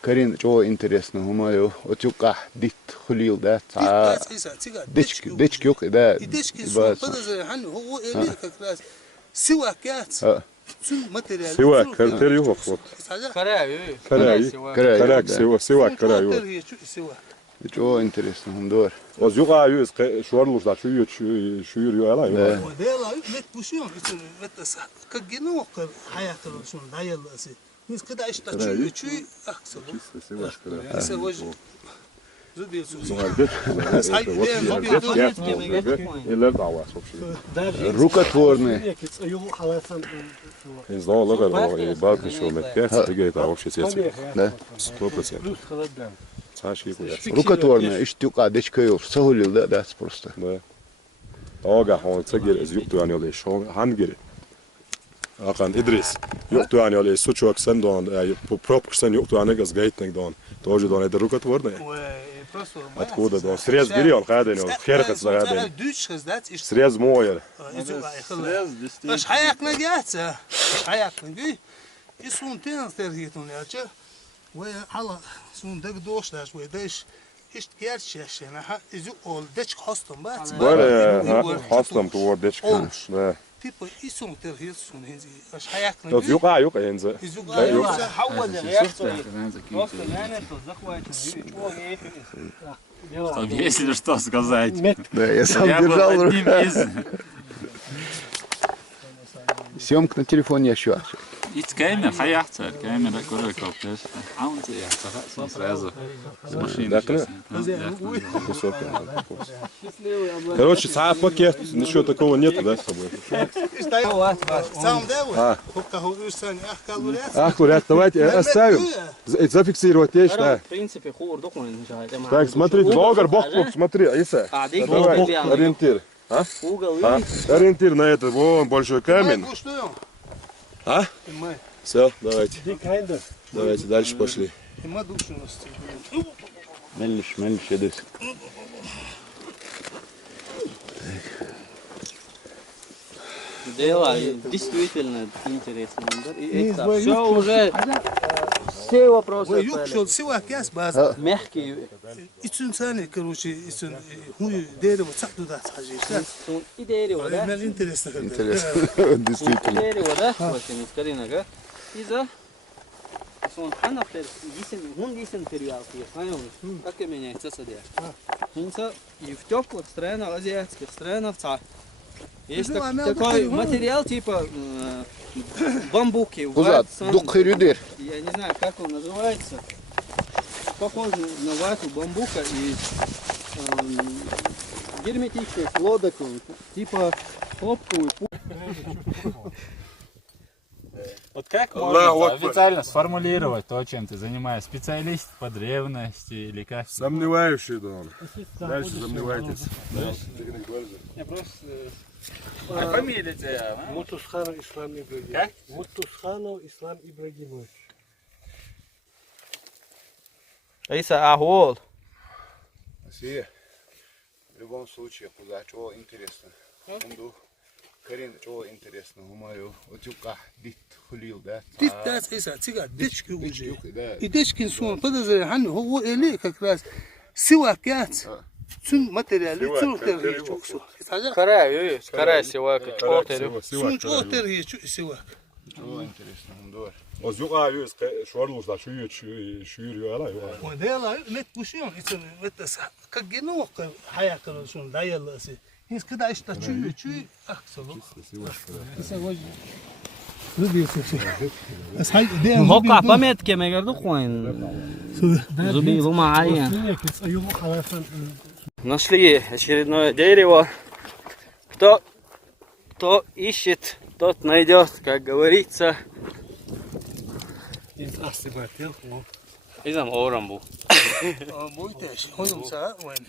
Карин, чего интересно, умаю. Отюка, дит, хулил, да. Дички, юк, да. يدشكي سوى بدل عنه هو إليه كراس سوى كات سن ماتريال Сивак, картер его вот. Карай. Карак, сивак, карай. سوى Чего интересно, умдор. Az yuqa yüz şuarluşlar şu yürüyor ala. وديلا لك بوشيون بتس كجنو حياة الرسول دايل أسي نيس كده عيش تشوي تشوي أحسن هسه وجه زودي Eller dava Рукотворные. Из дома логар и балки шел на 5, тыгает, а вообще сеть. Да. 100%. Сашки куда. Рукотворные. Иштюка, дичка юр. Сагулил, да, да, просто. Да. Aga han tagir iz yoktu yani öyle şu hangiri. Akan İdris. Yoktu yani öyle suçu aksan don bu propksan yoktu yani gaz gaitning don. Тоже don eder rukat var ne? Откуда don? Срез бери он гаден он херкат за гаден. دوش خزدات إيش Срез мой. إيش حياكنا جات إيش حياكنا جي يسون تين ترهيتون يا شا ويا على سون دق دوش داش ويدش إيش gerçi yani ha izi ol deç hastam bat. Böyle hastam tuvar deçkin. Ne? Tipo isun terhis sun henzi إيش حياكنا Yok yuqa yok henze. izi Yok. حول الرياكتور وصل الآن الزخوة Чтоб, если что сказать. Да, я сам Я был держал в одним руках. из... Съемка на телефоне еще. Ведь камера, хаятся, камера, куры, коптешь. А он тебе, сразу с машины. Короче, саат пакет, ничего такого нету, да, с собой? сам делай. Только говоришь, Ах, Лурят, давайте оставим. Зафиксировать вещь, да. В принципе, хур документ. Так, смотрите, Логар, бог, смотри, Иса. Давай, ориентир. Угол Ориентир на этот, вон, большой камень. А? Все, давайте. Давайте, дальше пошли. Мельниш, едешь. Дело действительно интересно. И это все уже, все вопросы отпали. سوى كاس باز Мягкий. إنسان ثاني كروشي إنسان هو داير وتحته ده حاجة Идея вода. ما الانترست Действительно. Идея вода. Очень скорее, ага. И-за. Он ханахтер, дисен периал, как и меняется садя. И в теплых странах, азиатских странах, есть такой материал типа бамбуки. Кузат, духирюдер. Я не знаю, как он называется. Похож на вату бамбука и герметичность лодок, типа хлопковый. Вот как можно официально сформулировать то, чем ты занимаешься? Специалист по древности или как? Сомневающий, да он. Дальше сомневайтесь. Я просто... А фамилия тебя, да? Мутусханов Ислам Ибрагимович. Как? Мутусханов Ислам Ибрагимович. Иса Ахуол. Си, в любом случае, куда чего интересно. Умду. Карин, чего интересно, умаю. Отюка, дит, хулил, да. ديت داس إيسا تيجا ديشكي وجه Да. يدشكي سون بدل عنه هو إليه كراس سوى كات Tüm materyali çok terhiye çok su. Карай, карай сивак, чотерю. Sun çok terhiye çok sivak. Чего интересно, Дуар? Az yok abi, şu arada şu yürüyor hala yok. O değerler net kuşuyor. İçin vettes. Kak gene o hayatın şun dayalısı. Hiç kadar işte çüy aksolu. Hoka pametke megardu koin. Зубилу معايا. Нашли очередное дерево. Кто ищет, тот найдет, как говорится. İzam oğram bu. Bu iteş. Oyum sağa oyun.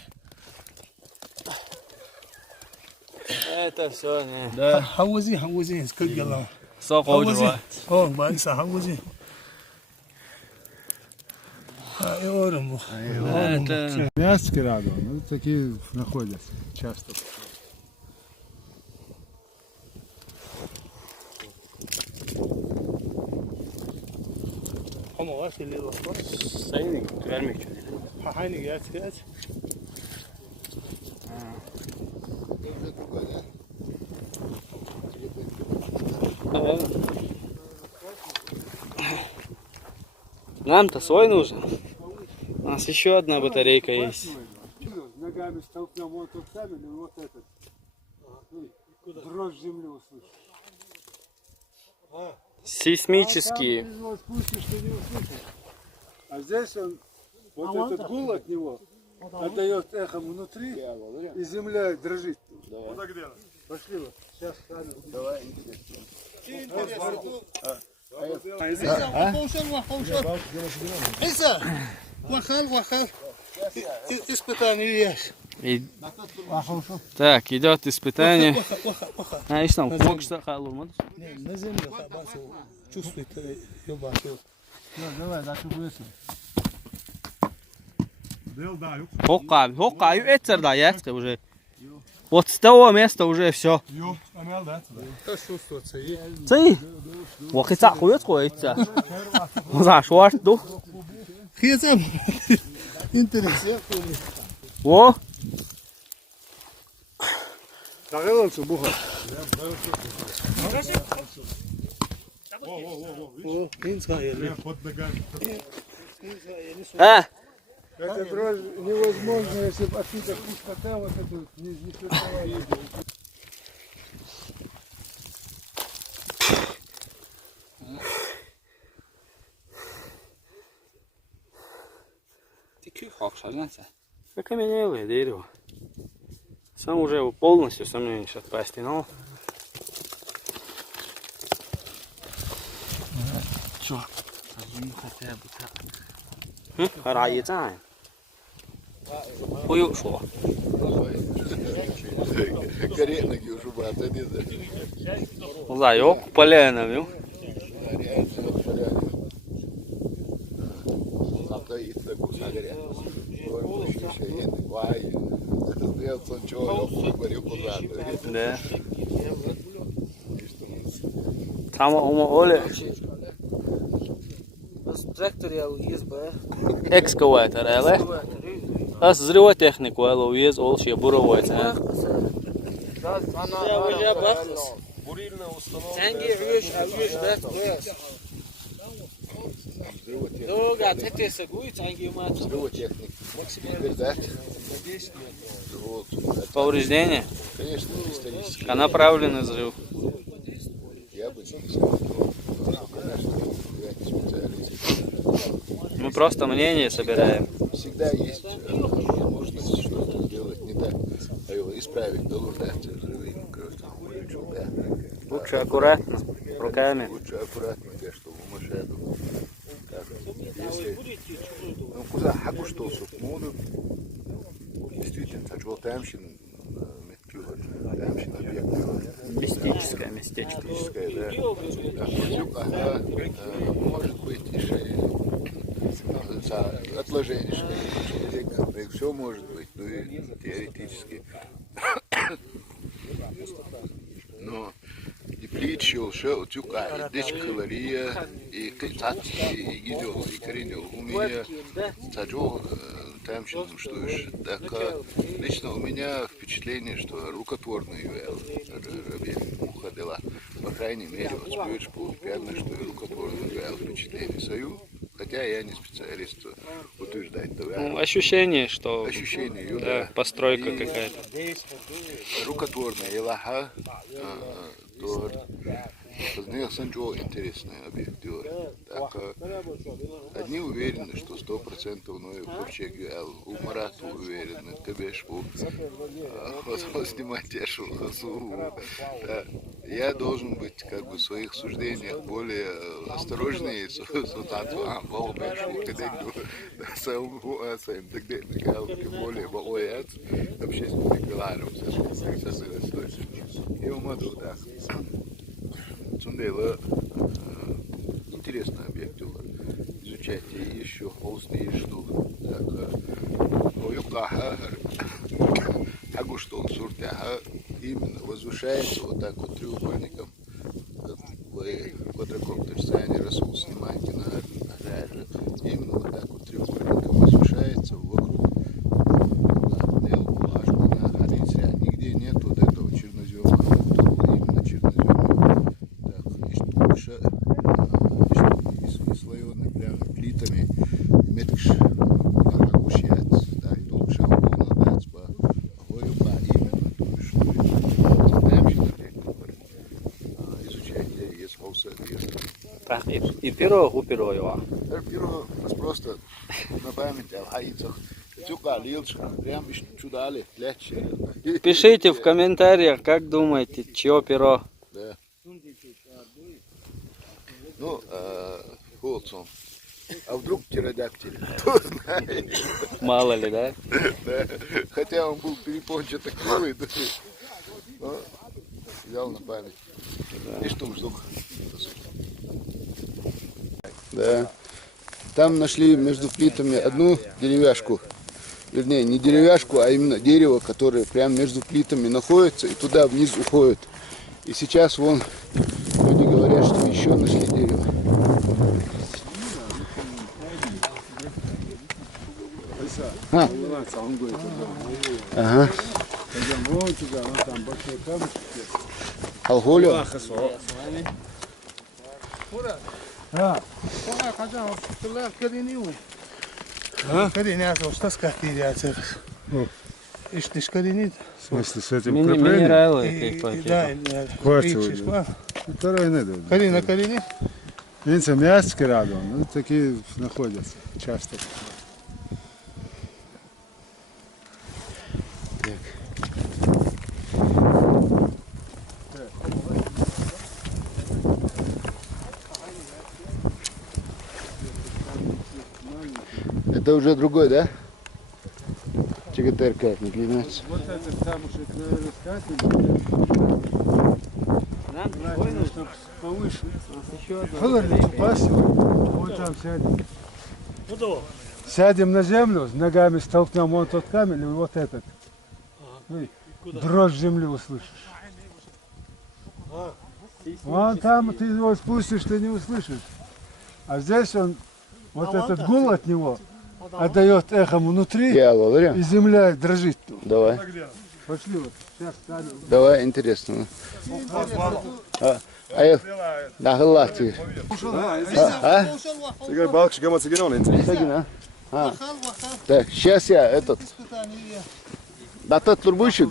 Это все, не. Да. Havuzin kak yalan. Сок оджуа. О, бакса havuzin. Ha, oyum bu. Это... Мяски рядом, ну такие находятся часто. Ama var şeyler var. Sayın vermek için. Aynı geç. Нам-то свой нужен. У нас еще одна батарейка есть. Ногами столкнем вот тот камень и вот этот. Дрожь земли услышишь. Сейсмические. Там его спустишь, ты не услышишь. А здесь он, вот этот гул от него отдает эхом внутри, и земля дрожит. Пошли вот. Сейчас камень. Давай. İsa, вахал. Испытание есть. Так, идет испытание. А, и что, мог что халу? На земле хабасу чувствует ёбашу. Давай, дальше выше. Хокаю, это да, я уже. Вот с того места уже все. Это чувствуется. Ты? Вот это хует хуется. За шварту. Хизам. Интересно. О. Загылался буха. О, инсгаели. А. Это дрожь невозможно, если бы отсюда пустота вот эту не существовала. Окаменелое дерево. Сам уже его полностью сомневаешь отпасть, но... Чё? Хотя бы так. Раецаем. Ой, шо? Каренки уже бата не да. Зайок полено, вил. Да. Там оле. Экскаватор, але? А взрывотехнику, але уез олши буровой. Повреждение? Конечно, исторически. А направленный взрыв? Я бы не сказал. Я не специалист. Мы просто мнение собираем. Всегда есть возможность что-то сделать не так, а его исправить до лужности взрывы. Лучше аккуратно, руками. Лучше аккуратненько, чтобы машину. Если куда хаку что сукмуду, действительно, хочу тамщин тамщин объект. Мистическое местечко. Мистическое, да. Может быть еще отложение человека, все может быть, ну и теоретически. Но и плечо, что тюка, и дичь калория, и катать, и идет, и коренел. У меня таджо тамщином, что ж. Так, лично у меня впечатление, что рукотворный уходила. По крайней мере, вот спишь полупьяно, что и рукотворный впечатление свою. Хотя я не специалист утверждать. Ну, ощущение, что ощущение, да, постройка какая-то. Рукотворная Илаха, позднее Санчо интересные объекты. Так, одни уверены, что 100% но и вообще у Марата уверены, тебе шпу, снимать тешу хасу. Я должен быть как бы в своих суждениях более осторожнее, более боят общественных делам. И умаду, да. Цундела интересный объект изучать и еще холсты и что так оюкаха агуштон суртяха именно возвышается вот так вот треугольником. Вы квадрокоптер сани Расул снимаете на именно вот так вот треугольником возвышается вокруг. Нигде нет вот этого чернозема, именно чернозема. И слоеный прям плитами меткш агушьят, да, и долго шагу надать по гою по именно то, что задамщина изучать есть холса есть. Так, и перо гуперо его. Перо просто на память о хаицах. Тюка лилчка, прям чудали, лечи. Пишите в комментариях, как думаете, чье перо. Да. Ну, Холцон. А вдруг птеродактиль? Кто знает. Мало ли, да? Да. Хотя он был перепончатый крылый, да. Но взял на память. И что вдруг? Да. Там нашли между плитами одну деревяшку. Вернее, не деревяшку, а именно дерево, которое прямо между плитами находится и туда вниз уходит. И сейчас вон люди говорят, что еще нашли дерево. Ага. Алголю? Что сказать? Ишь, коренит. В смысле, с этим Минералы Да, Хватит. Второй не дают. Карина коренит. Видите, мяски рядом, ну, такие находятся часто. Это уже другой, да? ЧГТРК, не клянется. Вот этот камушек, наверное, скатывали. Нам чтобы повыше. Фылорничек пасет. Вот там сядем. Сядем на землю, с ногами столкнем вон тот камень и вот этот. Дрожь земли услышишь. Вон там ты его спустишь, ты не услышишь. А здесь он, вот этот гул от него отдает эхом внутри, и земля дрожит. Давай. Пошли вот. Сейчас станем. Давай, интересно. Да, галати. Теперь балкш гамма цигерон. Так, сейчас я этот. Да тот турбущик.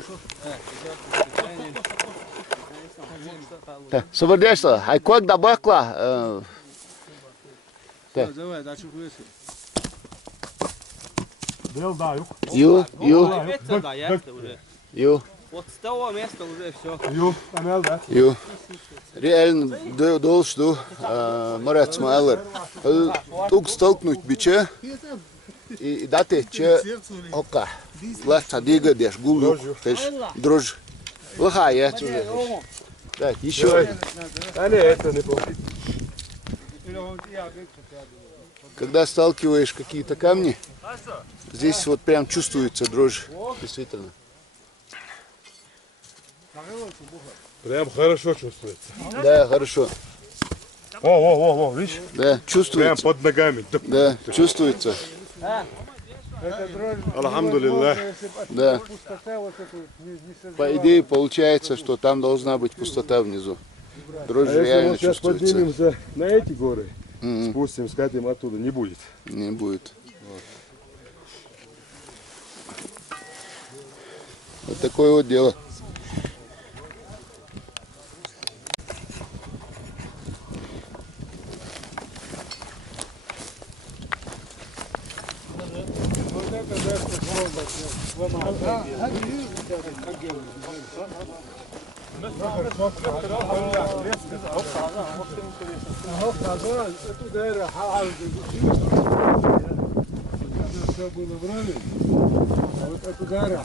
Так, соберешься. А как добавкла? Давай, дальше выше. Ю. Вот с того места уже все. Ю. Реально должен Марат Смайлер. Тук столкнуть биче и дать че ока. Ласта дига деш гулю, теш дрожь. Плохая уже. Так, еще один. А не, это не плохо. Когда сталкиваешь какие-то камни, здесь вот прям чувствуется дрожь, действительно. Прям хорошо чувствуется. Да, хорошо. О, видишь? Да, чувствуется. Прям под ногами. Да, чувствуется. Это дрожь Алхамдулилlah. невозможно, если бы Да. пустота вот эту не По создавала. идее получается, что там должна быть пустота внизу. Дрожь А если реально мы сейчас чувствуется. поднимемся на эти горы, Мгм. спустим, скатим оттуда, не будет. Не будет. Вот такое вот дело. Вот это дальше сломал. Эту дыру все было правильно, а вот эту дыру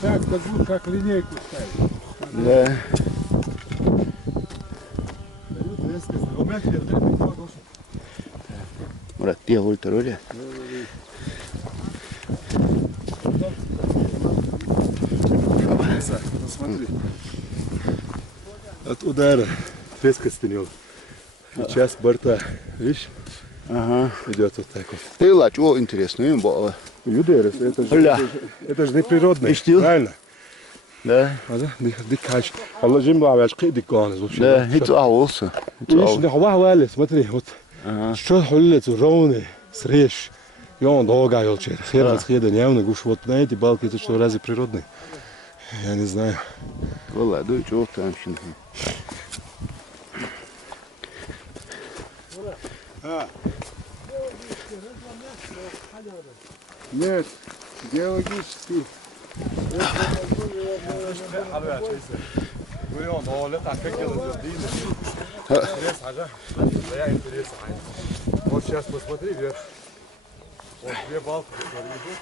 так, как линейку ставить. Да. Мурат, где ультрароли? Смотри. От удара резкость у него. Сейчас борта, видишь, Ага. идет вот так вот. Ты лач, о, интересно, им было. Юдерес, это же не природное, Ишь, правильно? Да. Дикач. Allah жимба аваш диканез вообще. Да, это аулса. Видишь, да, смотри, вот что холлец, ровный, срежь. И он долго елчит. Хер хеда явно гуш. Вот на эти балки это что, разве природные? Я не знаю. Вала, да, чего там щенки. Нет, геологический. Вот сейчас посмотри вверх. Вот две балки, которые идут.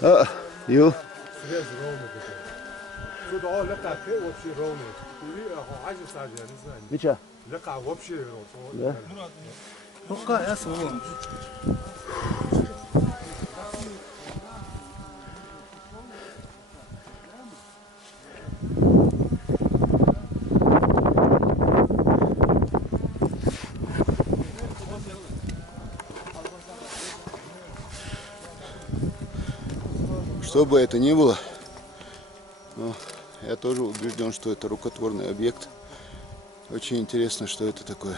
А, ю. Срез ровный такой. Сюда он летает вообще ровный. Я не знаю. Мича. Летает вообще ровный. Да. Ну-ка, я свой. Что бы это ни было, но я тоже убежден, что это рукотворный объект. Очень интересно, что это такое.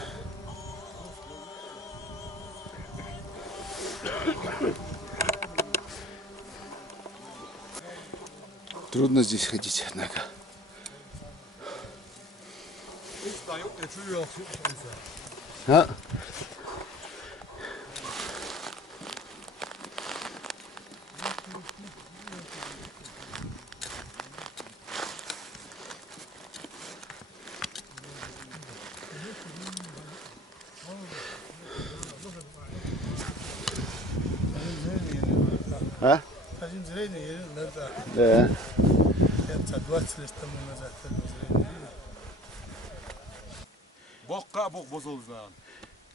Трудно здесь ходить, однако. А? А? Один зрение есть, да. Да. Это 20 лет тому назад. Boqqa boq bozulzan.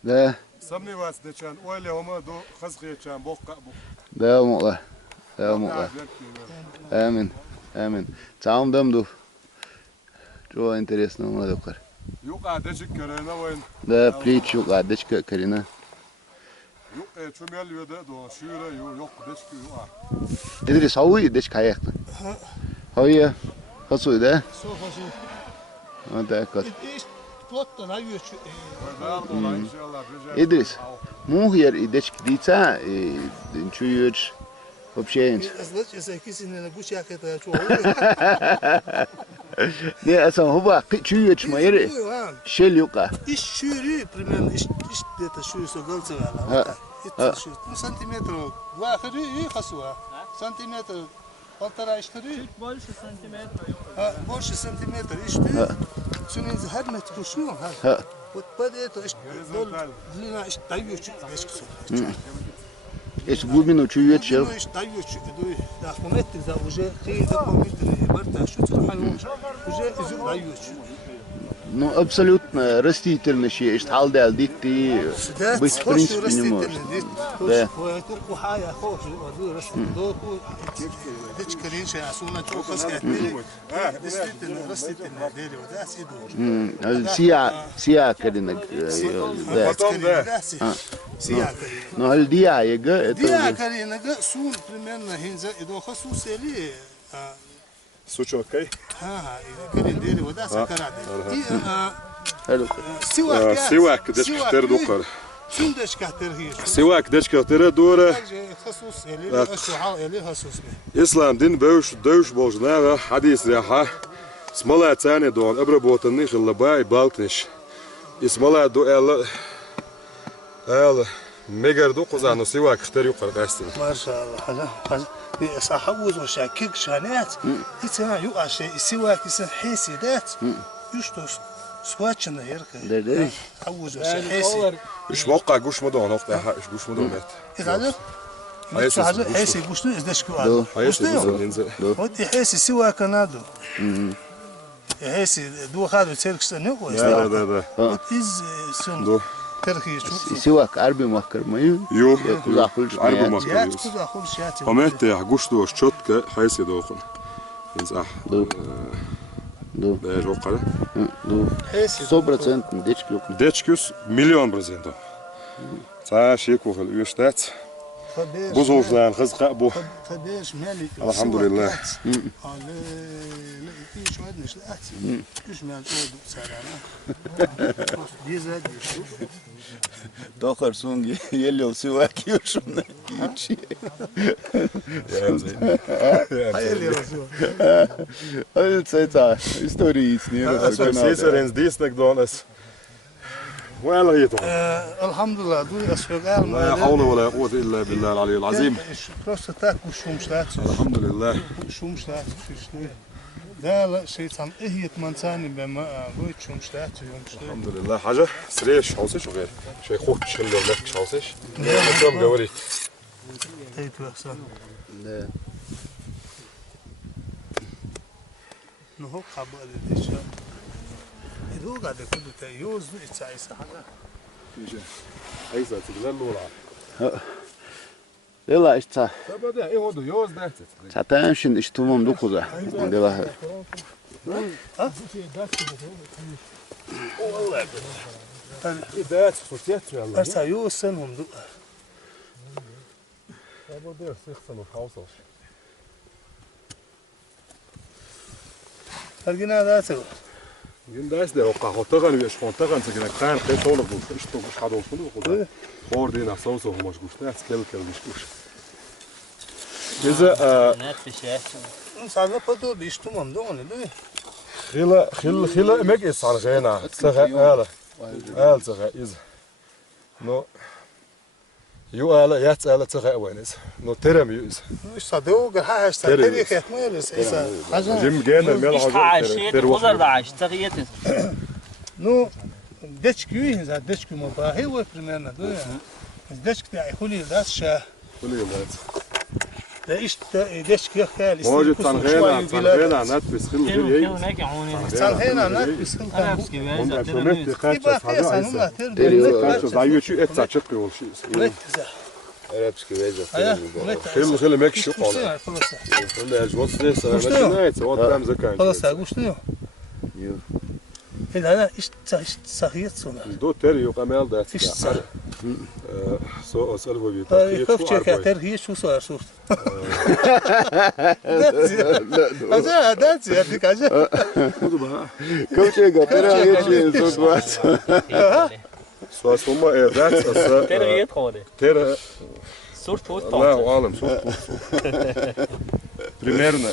Да. Сомневаться начан. Ойле ома до хазгечан boqqa boq. Да, мула. Да, мула. Амин. Амин. Цаум дамду. Чего интересного младокар. Юqa dechik kerena wayn. Да, плечу, гадочка, Карина. Юq чумел юда до шура юq dechik юqa. Идрис, хауи, дечь каяхна. Хауи, хасуй, да? Вот так вот. Плотно на вечер. Идрис, мухер и дечь кдица, и чуешь вообще. Значит, если кисень на гусях это что? Не, а сам хуба, чуешь майри, шелюка. Ищ шире, примерно, ищ где-то шире согалцевала. Сантиметров, 2 ходы и хасуа. Сантиметр, 1,5-4. Чуть больше сантиметра. Больше сантиметра. И что? Сунин захармет кушну. Вот под это длина даю чуть дешксу. Если глубину чуешь, чел. Длину даю чуть. Да, момент за уже 3 дополнительные барта. Что это? Уже изю даю чуть. Ну, абсолютно растительный есть, халдал дикти, быть в принципе не может. Да. Сиякаринок, да. Но альдияега это Сиякаринага сун примерно хинза идоха сусели. Suçu okey. Karin deri voda sakarade. Sivak dečkater dokar. Sun dečkater hiç. Sivak dečkater doğru. Khasus eli aşağı eli hasus. İslam din dövüş boljnara hadis raha. Smala tane don обработанных лабай балкниш. Ismala do el megar do qozano sivak xter yuqar qastin. Maşallah. بأصحابه وشاكك شانات إتنا يقاش السواك يسن حسيدات يشتوش سواتشنا يركي ده حوز وشاحسي إيش موقع جوش مدون وقتها إيش جوش مدون مات إيه هذا حسي جوشنو إزداش كوادو حسي ينزل ودي حسي سواك نادو حسي دو خادو تركش نيو ده إز سون تركي سواك عربي مكر مايو يو كوزاخلش عربي مكر كوزاخلش ياتي ومات جوش دوش شوتك حسي دوخن ينزح دو ده جوقة دو 100% ديتشك يوكن ديتشكوس 1000000%. تا شيكو في الوشتات بوزوف لان خزق ابو فباش مالك الحمد لله ايش ودنش لاتي كش مال تودو سلامه داخل سونجي يلي سواك يوشنا يجي يا زين هاي رسول السيتا ستوريز نيرو سيسرنز ديسنك دونس وين لقيته؟ الحمد لله دوي اسفقال لا حول ولا قوة إلا بالله العلي العظيم. просто так وشومشلات الحمد لله. وشومشلات شنو؟ ده شيء صام إيه يتمنساني بما قوي شومشلات يومشلات. الحمد لله حاجة سريش حوسش وغير شيء خوك شلو لك حوسش. كم قوري. تيت وحسن. لا. نهو قبل الدشة. إذا قاعد كله تيوز يتسعي سحنا. أيسا تقدر لولا. يلا إشتا. تبدأ إيه هو يوز ده. تعتمشن إشتمام دوكوزا. عندها. ها؟ والله. إذا تفوتيت يلا. بس يوز سنهم دو. تبدأ سيخسن وحوسش. فرقنا ذاته. جنداس ده وقع هتغن ويش هتغن سكنك كان قيس شغل بقول إيش تو مش حدا وصلوا وقول خور دينا صوصه ومش قشتات كل مش قش إذا إنسان بدو بيشتمم دون ده خلا مجلس على غينا سغى آل سغى إذا نو يو آل يات آل سغى وينس نو ترم يوز مش صدوق ها هشتري خيط ميلس إذا جيم جينا ميل حاجة تروح بعش تغيير نو دشكي إذا دشكي مباهي وفرمنا ده دشكي تاعي خلي داس شاه خلي داس لا إيش دشكي خالي موجود تنغينا نات بس خل غير تنغينا نات بس خل هم شمت قاعد حاجة إيش ضايع شو اتشق ولا شيء أرابسكي بيجا. خل ماك شو قال ولا أجواء سلسة ما سوات كم زكاة خلاص أقول شنو هذا إيش صحيح صنع دو تريو قمال ده إيش صار سو أسأل هو بيتاكيد كيف شكل ترهيش شو صار شوف هذا هذيك عجب كم شيء ترهيش صوت واحد سو سوما ده ترهيش خالد تر صورت فوت الله أعلم صورت primärna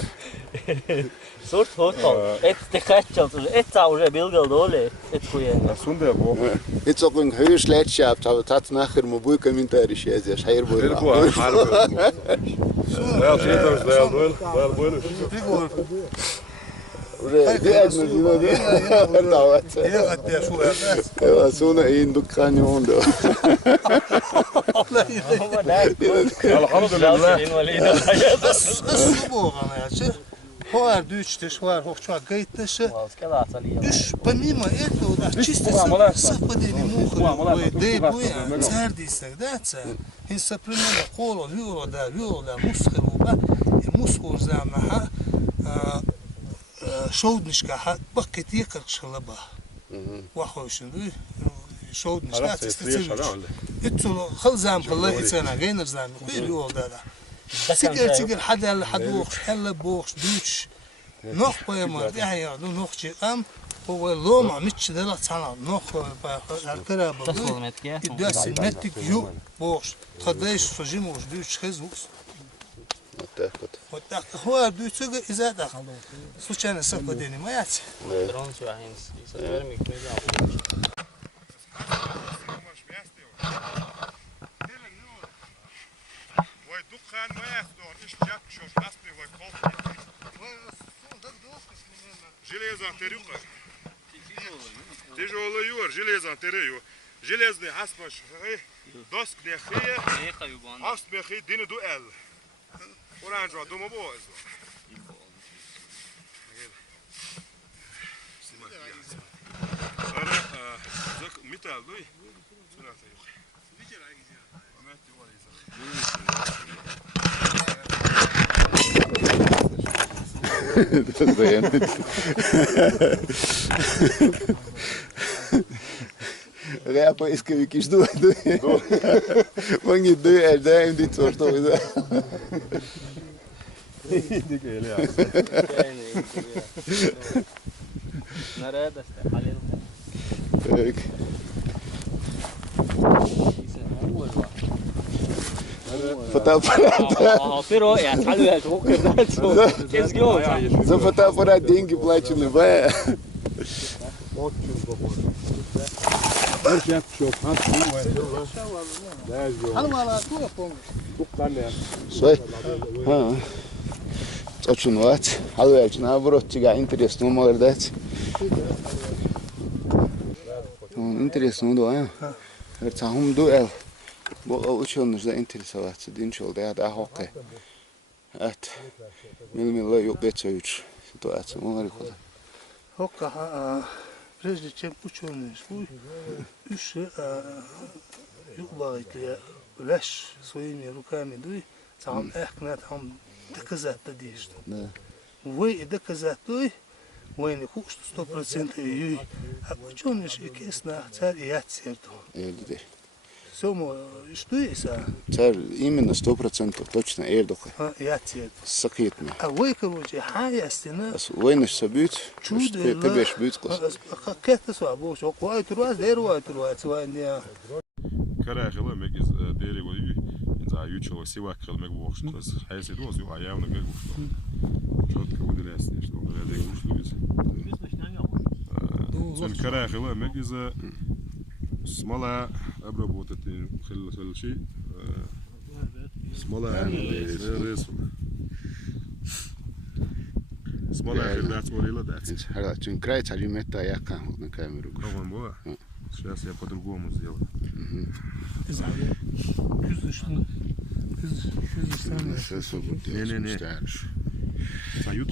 صورت فوت ett år bilder dåligt ett kujä sunde bo Jetzt auch ein Höchstleitschaft, aber das nachher mal wohl kommentiert ist ja scheier wohl. Ja, steht das da wohl. دي أجمل دينا دعوات. يا غدا شو هذا يا سونا إين دكان يوندو. الحمد لله. الصبغ أنا يا شيخ Хор дючте швар хохча гейтеше. Помимо этого, да, чисто совпадение мухи, да и буя, цардисек, да, цар. И сопримерно коло, вюро, да, мусхеруба, и мусхур замнаха, шоуднишка, ха, бакет екарк шалаба. Вахошин, да, шоуднишка, цистицевич. Это خلزام خلاه إنسان غير زام كل يوم ده سيجر حدا حدوخ حلا بوخ دوتش نوخ بيما يعني دو نوخ شيء هو لوما مش ده لا صنع نوخ هالكرا بدو يدرس متك يو بوخ خدايش سجيموش دوتش خزوس وتاك هو دوتش إذا دخل سوتشان السفر ديني ما ياتي Железо антерюха. Тяжелый юр, железо антерю. Железный аспаш, доск нехия. Аст мехи дину дуэл. Оранжево дома боз. Металл, ну и сюда-то юх. Reapa iskevikiš du. Mangi du erdem dit soort of is. За фотоаппарат деньги плачены, бая. Очень вать. Алвеч, наоборот, тебя интересно молодец. Интересно, да. Это хум дуэл. Бол ученый же заинтересоваться, динчол, да хоккей. Это мило юбецович ситуация, молодец. Хокка, прежде чем ученый свой, еще юглайки вещь своими руками дуй, сам эхнет, сам доказать надежду. Вы и доказать дуй, вы не хочешь 100% ее, а ученый же кесно царь и отсерду. Само, что есть? Царь именно 100% точно эрдоха. Я церду. Сакитми. А вы, короче, хаястина. Войнаш собьют, Чудо. ты бешь бьют класс. Как это слабо, что кое труаз, дерево труаз, сегодня. Карахила мегиз дерево ю, за ючого сива крыл мег вошь. То есть, а если доз ю, а явно мег вошь. Четко выделяется, что он говорит, я вошь любит. Сон карахила мегиз смола обработать хил ши. Смола ресу. Смола хилдат сварила дать. Хара, чун край цари мета яка на камеру. Кого было? Сейчас я по-другому сделаю. Не. Соют.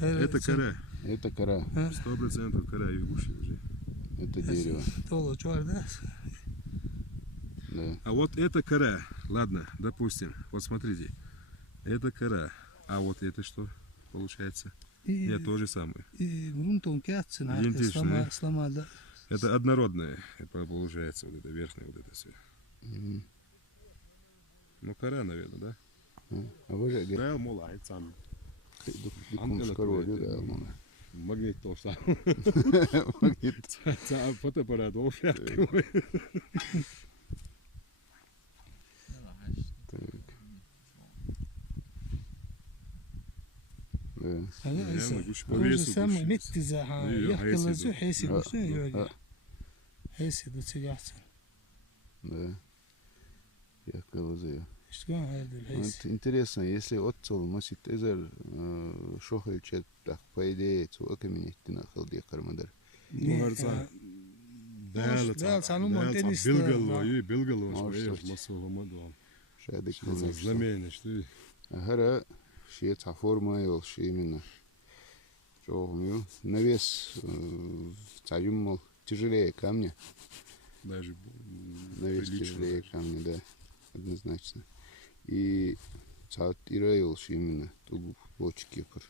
Это кора. Это кора. 100% кора и гуши уже. Это дерево. Да. А вот это кора. Ладно, допустим. Вот смотрите. Это кора. А вот это что получается? Нет, то же самое. Идентичное. Это однородное. Это получается вот это верхнее вот это все. Ну кора, наверное, да? А вы же да, мулай сам. Магнит то сам. Магнит. Фотоаппарат ушатки. То же самое, метти заха, яхкалазу, хейси гусу, йоги. Хейси до цигахцан. Да. Яхкалазу. Вот интересно, если отцол носит эзер шохельчет, так по идее, то окаменить на халде кармадар. Да, цану монтенис. Может быть. Масулама. Шедик Знамение, что ли? Агара шея форма и шея именно. Что навес цаюмал тяжелее камня. Даже Навес тяжелее камня, да, однозначно. И цат ираил именно тугу бочки пор.